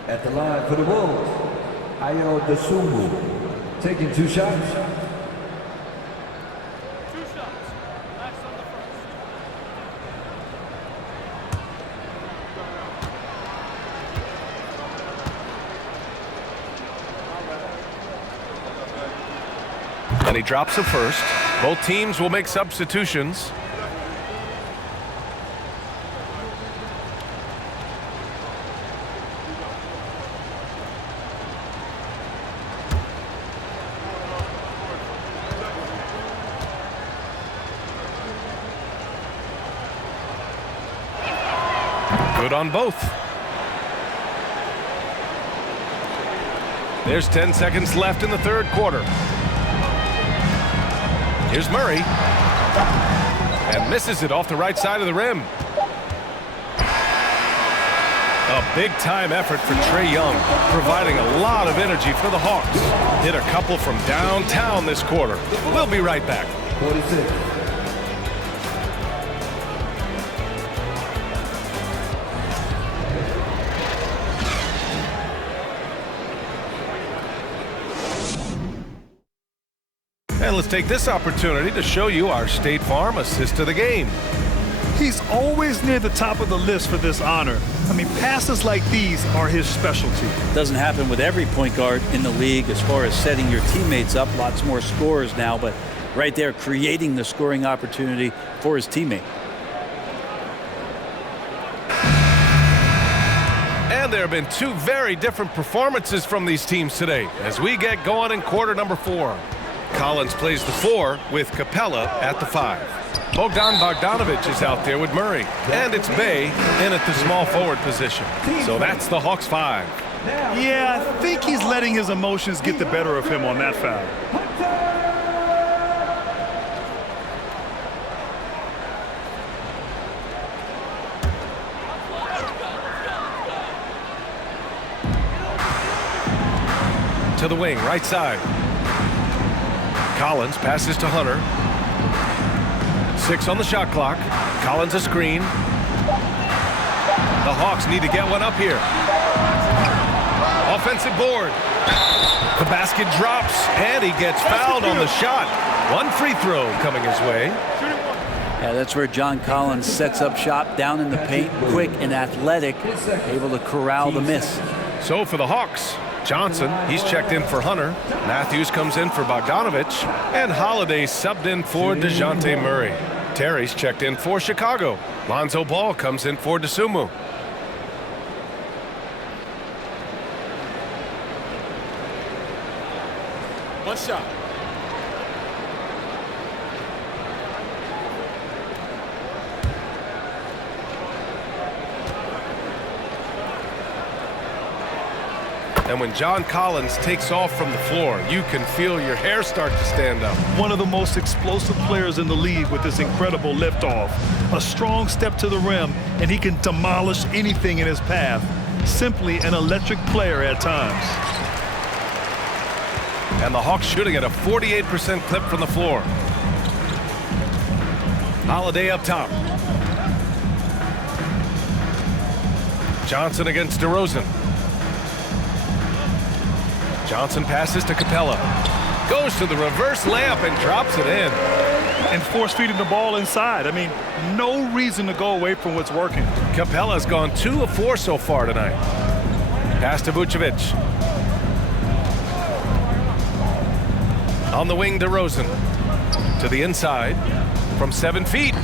At the line for the Bulls, Ayo Dosunmu, taking 2 shots. he drops a first. Both teams will make substitutions. Good on both. There's 10 seconds left in the third quarter. Here's Murray. And misses it off the right side of the rim. A big-time effort for Trae Young, providing a lot of energy for the Hawks. Hit a couple from downtown this quarter. We'll be right back. 46. And let's take this opportunity to show you our State Farm assist of the game. He's always near the top of the list for this honor. I mean, passes like these are his specialty. Doesn't happen with every point guard in the league as far as setting your teammates up. Lots more scorers now, but right there creating the scoring opportunity for his teammate. And there have been two very different performances from these teams today as we get going in quarter number 4. Collins plays the 4 with Capella at the 5. Bogdan Bogdanovic is out there with Murray. And it's Bey in at the small forward position. So that's the Hawks 5. Yeah, I think he's letting his emotions get the better of him on that foul. To the wing, right side. Collins passes to Hunter. 6 on the shot clock. Collins a screen. The Hawks need to get one up here. Offensive board. The basket drops, and he gets fouled on the shot. One free throw coming his way. Yeah, that's where John Collins sets up shop down in the paint, quick and athletic, able to corral the miss. So for the Hawks, Johnson, he's checked in for Hunter. Matthews comes in for Bogdanovic. And Holiday subbed in for DeJounte Murray. Terry's checked in for Chicago. Lonzo Ball comes in for Dosunmu. One shot. And when John Collins takes off from the floor, you can feel your hair start to stand up. One of the most explosive players in the league with this incredible liftoff. A strong step to the rim, and he can demolish anything in his path. Simply an electric player at times. And the Hawks shooting at a 48% clip from the floor. Holiday up top. Johnson against DeRozan. Johnson passes to Capella. Goes to the reverse layup and drops it in. And force feeding the ball inside. I mean, no reason to go away from what's working. Capella's gone 2 of 4 so far tonight. Pass to Vucevic. On the wing, DeRozan. To the inside from 7 feet.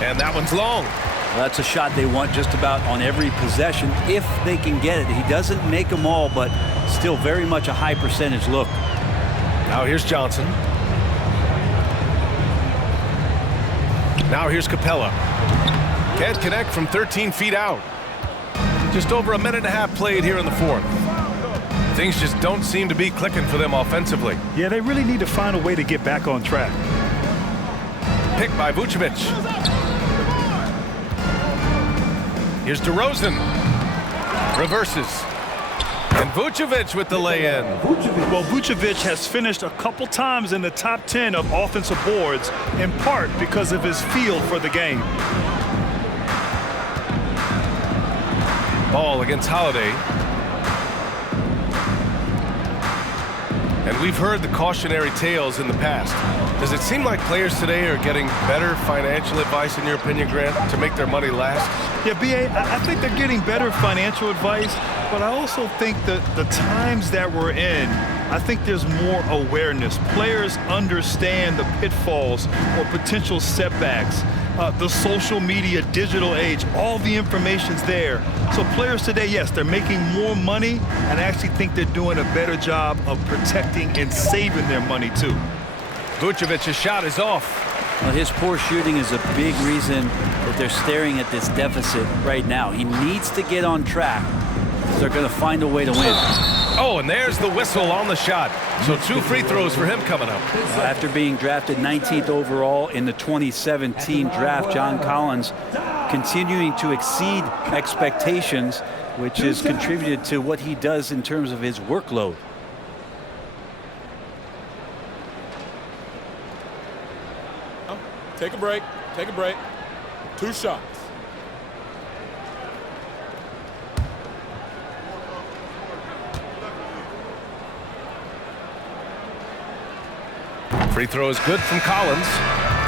And that one's long. Well, that's a shot they want just about on every possession if they can get it. He doesn't make them all, but still very much a high percentage look. Now here's Johnson. Now here's Capella. Can't connect from 13 feet out. Just over a minute and a half played here in the 4th. Things just don't seem to be clicking for them offensively. Yeah, they really need to find a way to get back on track. Picked by Vucevic. Here's DeRozan. Reverses. And Vucevic with the lay-in. Well, Vucevic has finished a couple times in the top 10 of offensive boards, in part because of his feel for the game. Ball against Holiday. And we've heard the cautionary tales in the past. Does it seem like players today are getting better financial advice, in your opinion, Grant, to make their money last? Yeah, B.A., I think they're getting better financial advice, but I also think that the times that we're in I think there's more awareness. Players understand the pitfalls or potential setbacks. The social media, digital age, all the information's there. So players today, yes, they're making more money, and I actually think they're doing a better job of protecting and saving their money too. Vucevic's shot is off. Well, his poor shooting is a big reason that they're staring at this deficit right now. He needs to get on track. They're going to find a way to win. Oh, and there's the whistle on the shot. So 2 free throws for him coming up. After being drafted 19th overall in the 2017 draft, John Collins continuing to exceed expectations, which has contributed to what he does in terms of his workload. Take a break. Take a break. 2 shots. Free throw is good from Collins.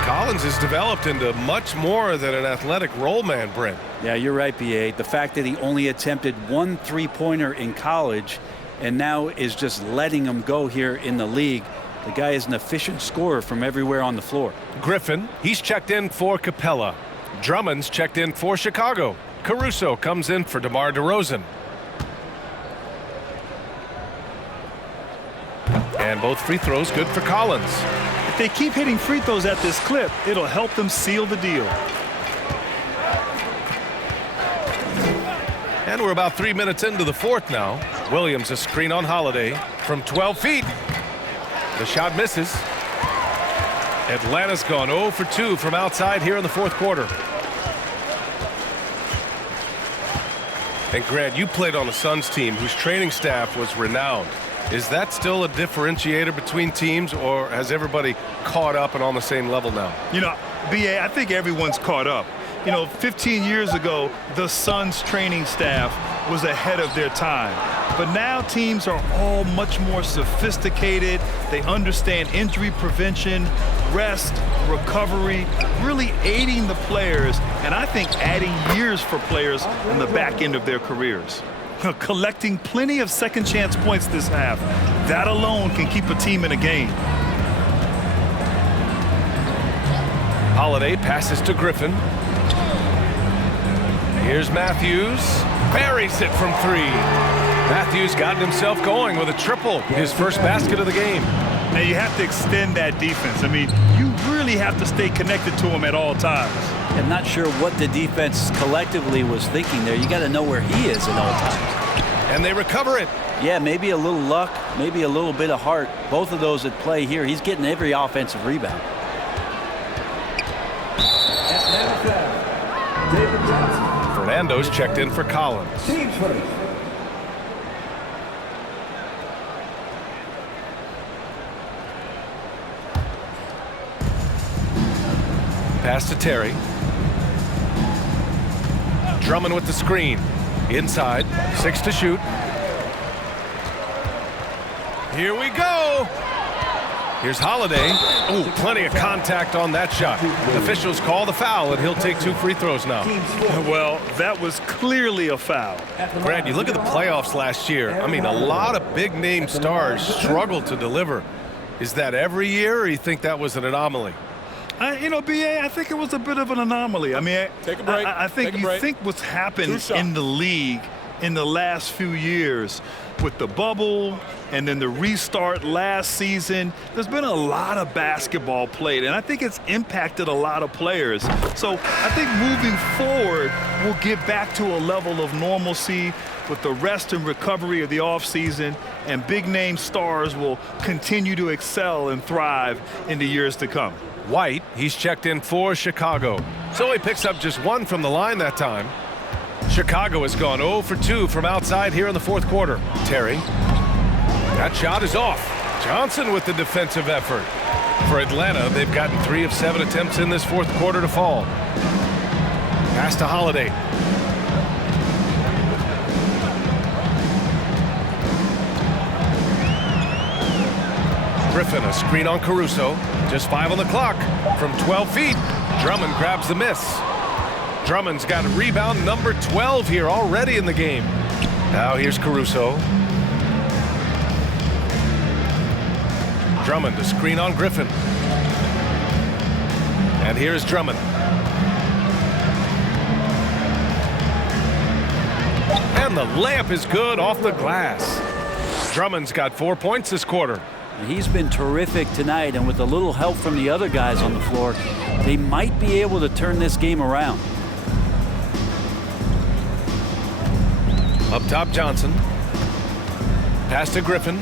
Collins has developed into much more than an athletic roll man, Brent. Yeah, you're right, B.A. The fact that he only attempted 1 3-pointer in college and now is just letting him go here in the league. The guy is an efficient scorer from everywhere on the floor. Griffin, he's checked in for Capella. Drummond's checked in for Chicago. Caruso comes in for DeMar DeRozan. And both free throws good for Collins. If they keep hitting free throws at this clip, it'll help them seal the deal. And we're about 3 minutes into the fourth now. Williams a screen on Holiday from 12 feet. The shot misses. Atlanta's gone 0 for 2 from outside here in the fourth quarter. And Grant, you played on a Suns team whose training staff was renowned. Is that still a differentiator between teams, or has everybody caught up and on the same level now? You know, B.A., I think everyone's caught up. You know, 15 years ago, the Suns training staff was ahead of their time. But now teams are all much more sophisticated. They understand injury prevention, rest, recovery, really aiding the players, and I think adding years for players on the back end of their careers. Collecting plenty of second chance points this half. That alone can keep a team in a game. Holiday passes to Griffin. Here's Matthews. Buries it from 3. Matthews gotten himself going with a triple. His first basket of the game. Now you have to extend that defense. I mean, you really have to stay connected to him at all times. I'm not sure what the defense collectively was thinking there. You got to know where he is at all times. And they recover it. Yeah, maybe a little luck, maybe a little bit of heart. Both of those at play here. He's getting every offensive rebound. Fernando's checked in for Collins. Pass to Terry. Drummond with the screen. Inside. 6 to shoot. Here we go. Here's Holiday. Ooh, plenty of contact on that shot. Officials call the foul, and he'll take 2 free throws now. Well, that was clearly a foul. Brad, you look at the playoffs last year. I mean, a lot of big-name stars struggled to deliver. Is that every year, or you think that was an anomaly? You know, B.A., I think it was a bit of an anomaly. I mean, Take a break. I think you think what's happened in the league in the last few years with the bubble and then the restart last season, there's been a lot of basketball played, and I think it's impacted a lot of players. So I think moving forward, we'll get back to a level of normalcy with the rest and recovery of the offseason, and big-name stars will continue to excel and thrive in the years to come. White, he's checked in for Chicago. So he picks up just 1 from the line that time. Chicago has gone 0 for 2 from outside here in the fourth quarter. Terry. That shot is off. Johnson with the defensive effort. For Atlanta, they've gotten 3 of 7 attempts in this fourth quarter to fall. Pass to Holiday. Griffin, a screen on Caruso. Just 5 on the clock. From 12 feet, Drummond grabs the miss. Drummond's got rebound number 12 here already in the game. Now here's Caruso. Drummond to screen on Griffin. And here's Drummond. And the layup is good off the glass. Drummond's got 4 points this quarter. He's been terrific tonight, and with a little help from the other guys on the floor, they might be able to turn this game around. Up top, Johnson. Pass to Griffin.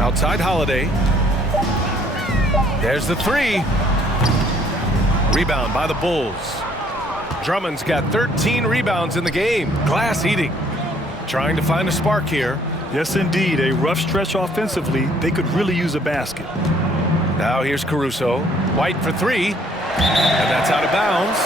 Outside, Holiday. There's the three. Rebound by the Bulls. Drummond's got 13 rebounds in the game. Glass eating. Trying to find a spark here. Yes, indeed. A rough stretch offensively. They could really use a basket. Now here's Caruso. White for three. And that's out of bounds.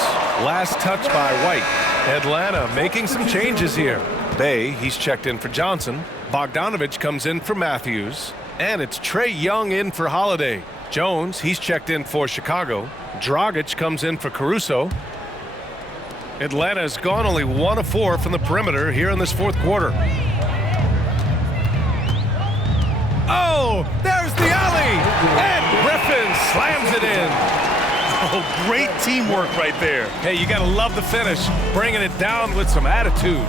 Last touch by White. Atlanta making some changes here. Bay, he's checked in for Johnson. Bogdanovich comes in for Matthews. And it's Trae Young in for Holiday. Jones, he's checked in for Chicago. Dragic comes in for Caruso. Atlanta's gone only 1 of 4 from the perimeter here in this fourth quarter. Oh, there's the alley! And Griffin slams it in. Oh, great teamwork right there. Hey, you gotta love the finish. Bringing it down with some attitude.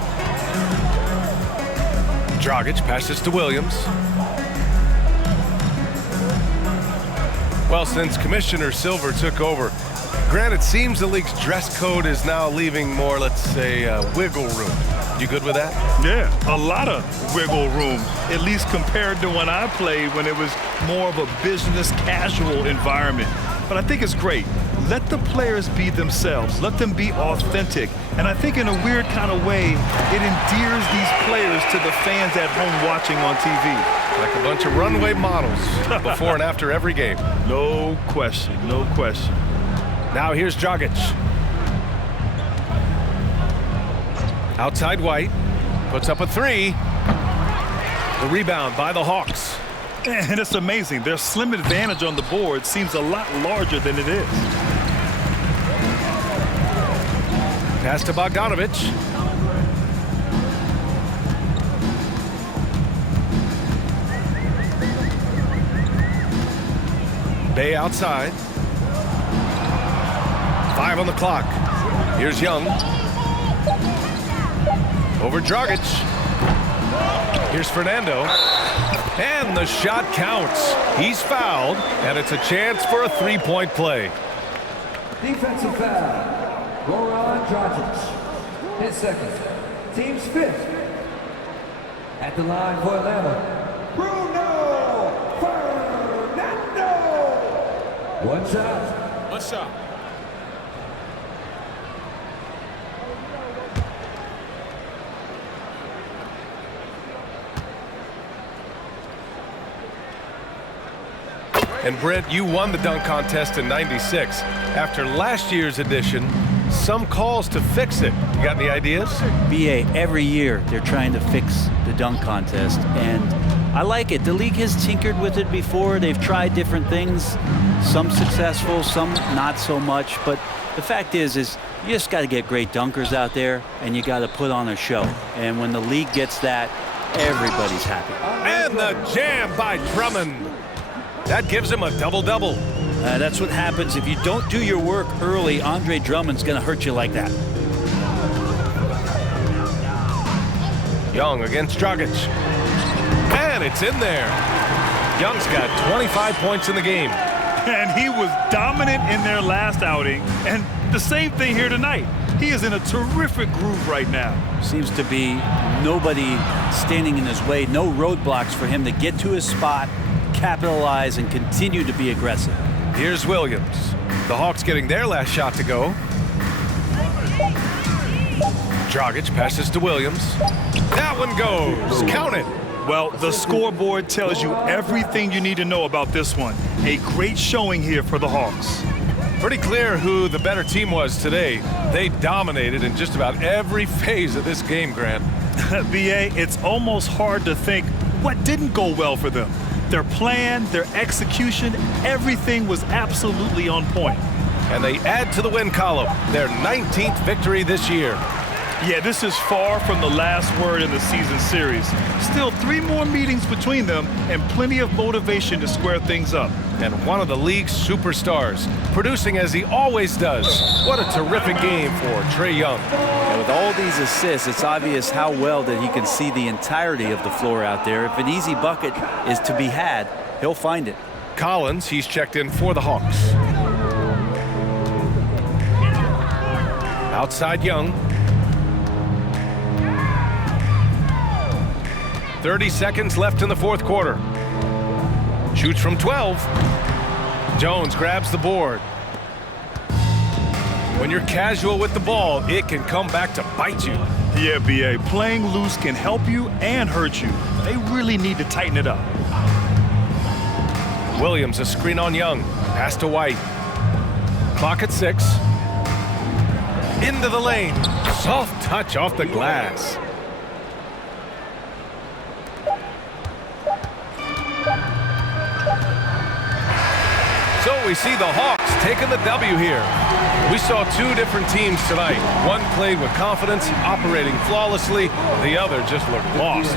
Dragic passes to Williams. Well, since Commissioner Silver took over, Grant, it seems the league's dress code is now leaving more, let's say, wiggle room. You good with that? Yeah, a lot of wiggle room, at least compared to when I played, when it was more of a business casual environment. But I think it's great. Let the players be themselves. Let them be authentic. And I think in a weird kind of way, it endears these players to the fans at home watching on TV. Like a bunch of runway models before and after every game. No question, no question. Now here's Dragic. Outside White. Puts up a three. The rebound by the Hawks. And it's amazing. Their slim advantage on the board seems a lot larger than it is. Pass to Bogdanovich. Bay outside. 5 on the clock. Here's Young. Over Dragic. Here's Fernando. And the shot counts. He's fouled, and it's a chance for a three-point play. Defensive foul. Goran Dragic. His second. Team's fifth. At the line for Atlanta, Bruno Fernando. One shot. One shot. And Brent, you won the dunk contest in '96. After last year's edition, some calls to fix it. You got any ideas? BA, every year they're trying to fix the dunk contest, and I like it. The league has tinkered with it before. They've tried different things, some successful, some not so much. But the fact is you just got to get great dunkers out there, and you got to put on a show. And when the league gets that, everybody's happy. And the jam by Drummond. That gives him a double-double. That's what happens if you don't do your work early. Andre Drummond's going to hurt you like that. Young against Dragic. And it's in there. Young's got 25 points in the game. And he was dominant in their last outing. And the same thing here tonight. He is in a terrific groove right now. Seems to be nobody standing in his way. No roadblocks for him to get to his spot, capitalize, and continue to be aggressive. Here's Williams. The Hawks getting their last shot to go. Dragic passes to Williams. That one goes. Count it. Well, the scoreboard tells you everything you need to know about this one. A great showing here for the Hawks. Pretty clear who the better team was today. They dominated in just about every phase of this game, Grant. BA, it's almost hard to think what didn't go well for them. Their plan, their execution, everything was absolutely on point. And they add to the win column, their 19th victory this year. Yeah, this is far from the last word in the season series. Still 3 more meetings between them and plenty of motivation to square things up. And one of the league's superstars, producing as he always does. What a terrific game for Trae Young. And with all these assists, it's obvious how well that he can see the entirety of the floor out there. If an easy bucket is to be had, he'll find it. Collins, he's checked in for the Hawks. Outside Young. 30 seconds left in the fourth quarter. Shoots from 12. Jones grabs the board. When you're casual with the ball, it can come back to bite you. Yeah, B.A., playing loose can help you and hurt you. They really need to tighten it up. Williams, a screen on Young. Pass to White. Clock at 6. Into the lane. Soft touch off the glass. So we see the Hawks taking the W here. We saw 2 different teams tonight. One played with confidence, operating flawlessly. The other just looked lost.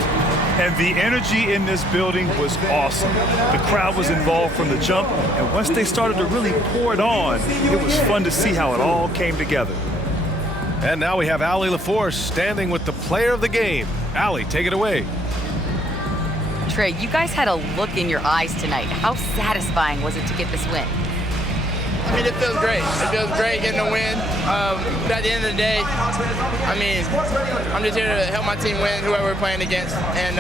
And the energy in this building was awesome. The crowd was involved from the jump, and once they started to really pour it on, it was fun to see how it all came together. And now we have Allie LaForce standing with the player of the game. Allie, take it away. Trae, you guys had a look in your eyes tonight. How satisfying was it to get this win? I mean, it feels great. It feels great getting the win. But at the end of the day, I mean, I'm just here to help my team win, whoever we're playing against, and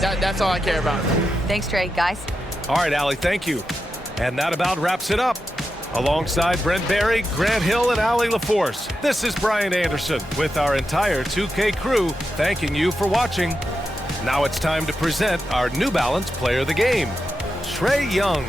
that's all I care about. Thanks, Trae. Guys? All right, Allie, thank you. And that about wraps it up. Alongside Brent Barry, Grant Hill, and Allie LaForce, this is Brian Anderson with our entire 2K crew thanking you for watching. Now it's time to present our New Balance Player of the Game, Trae Young.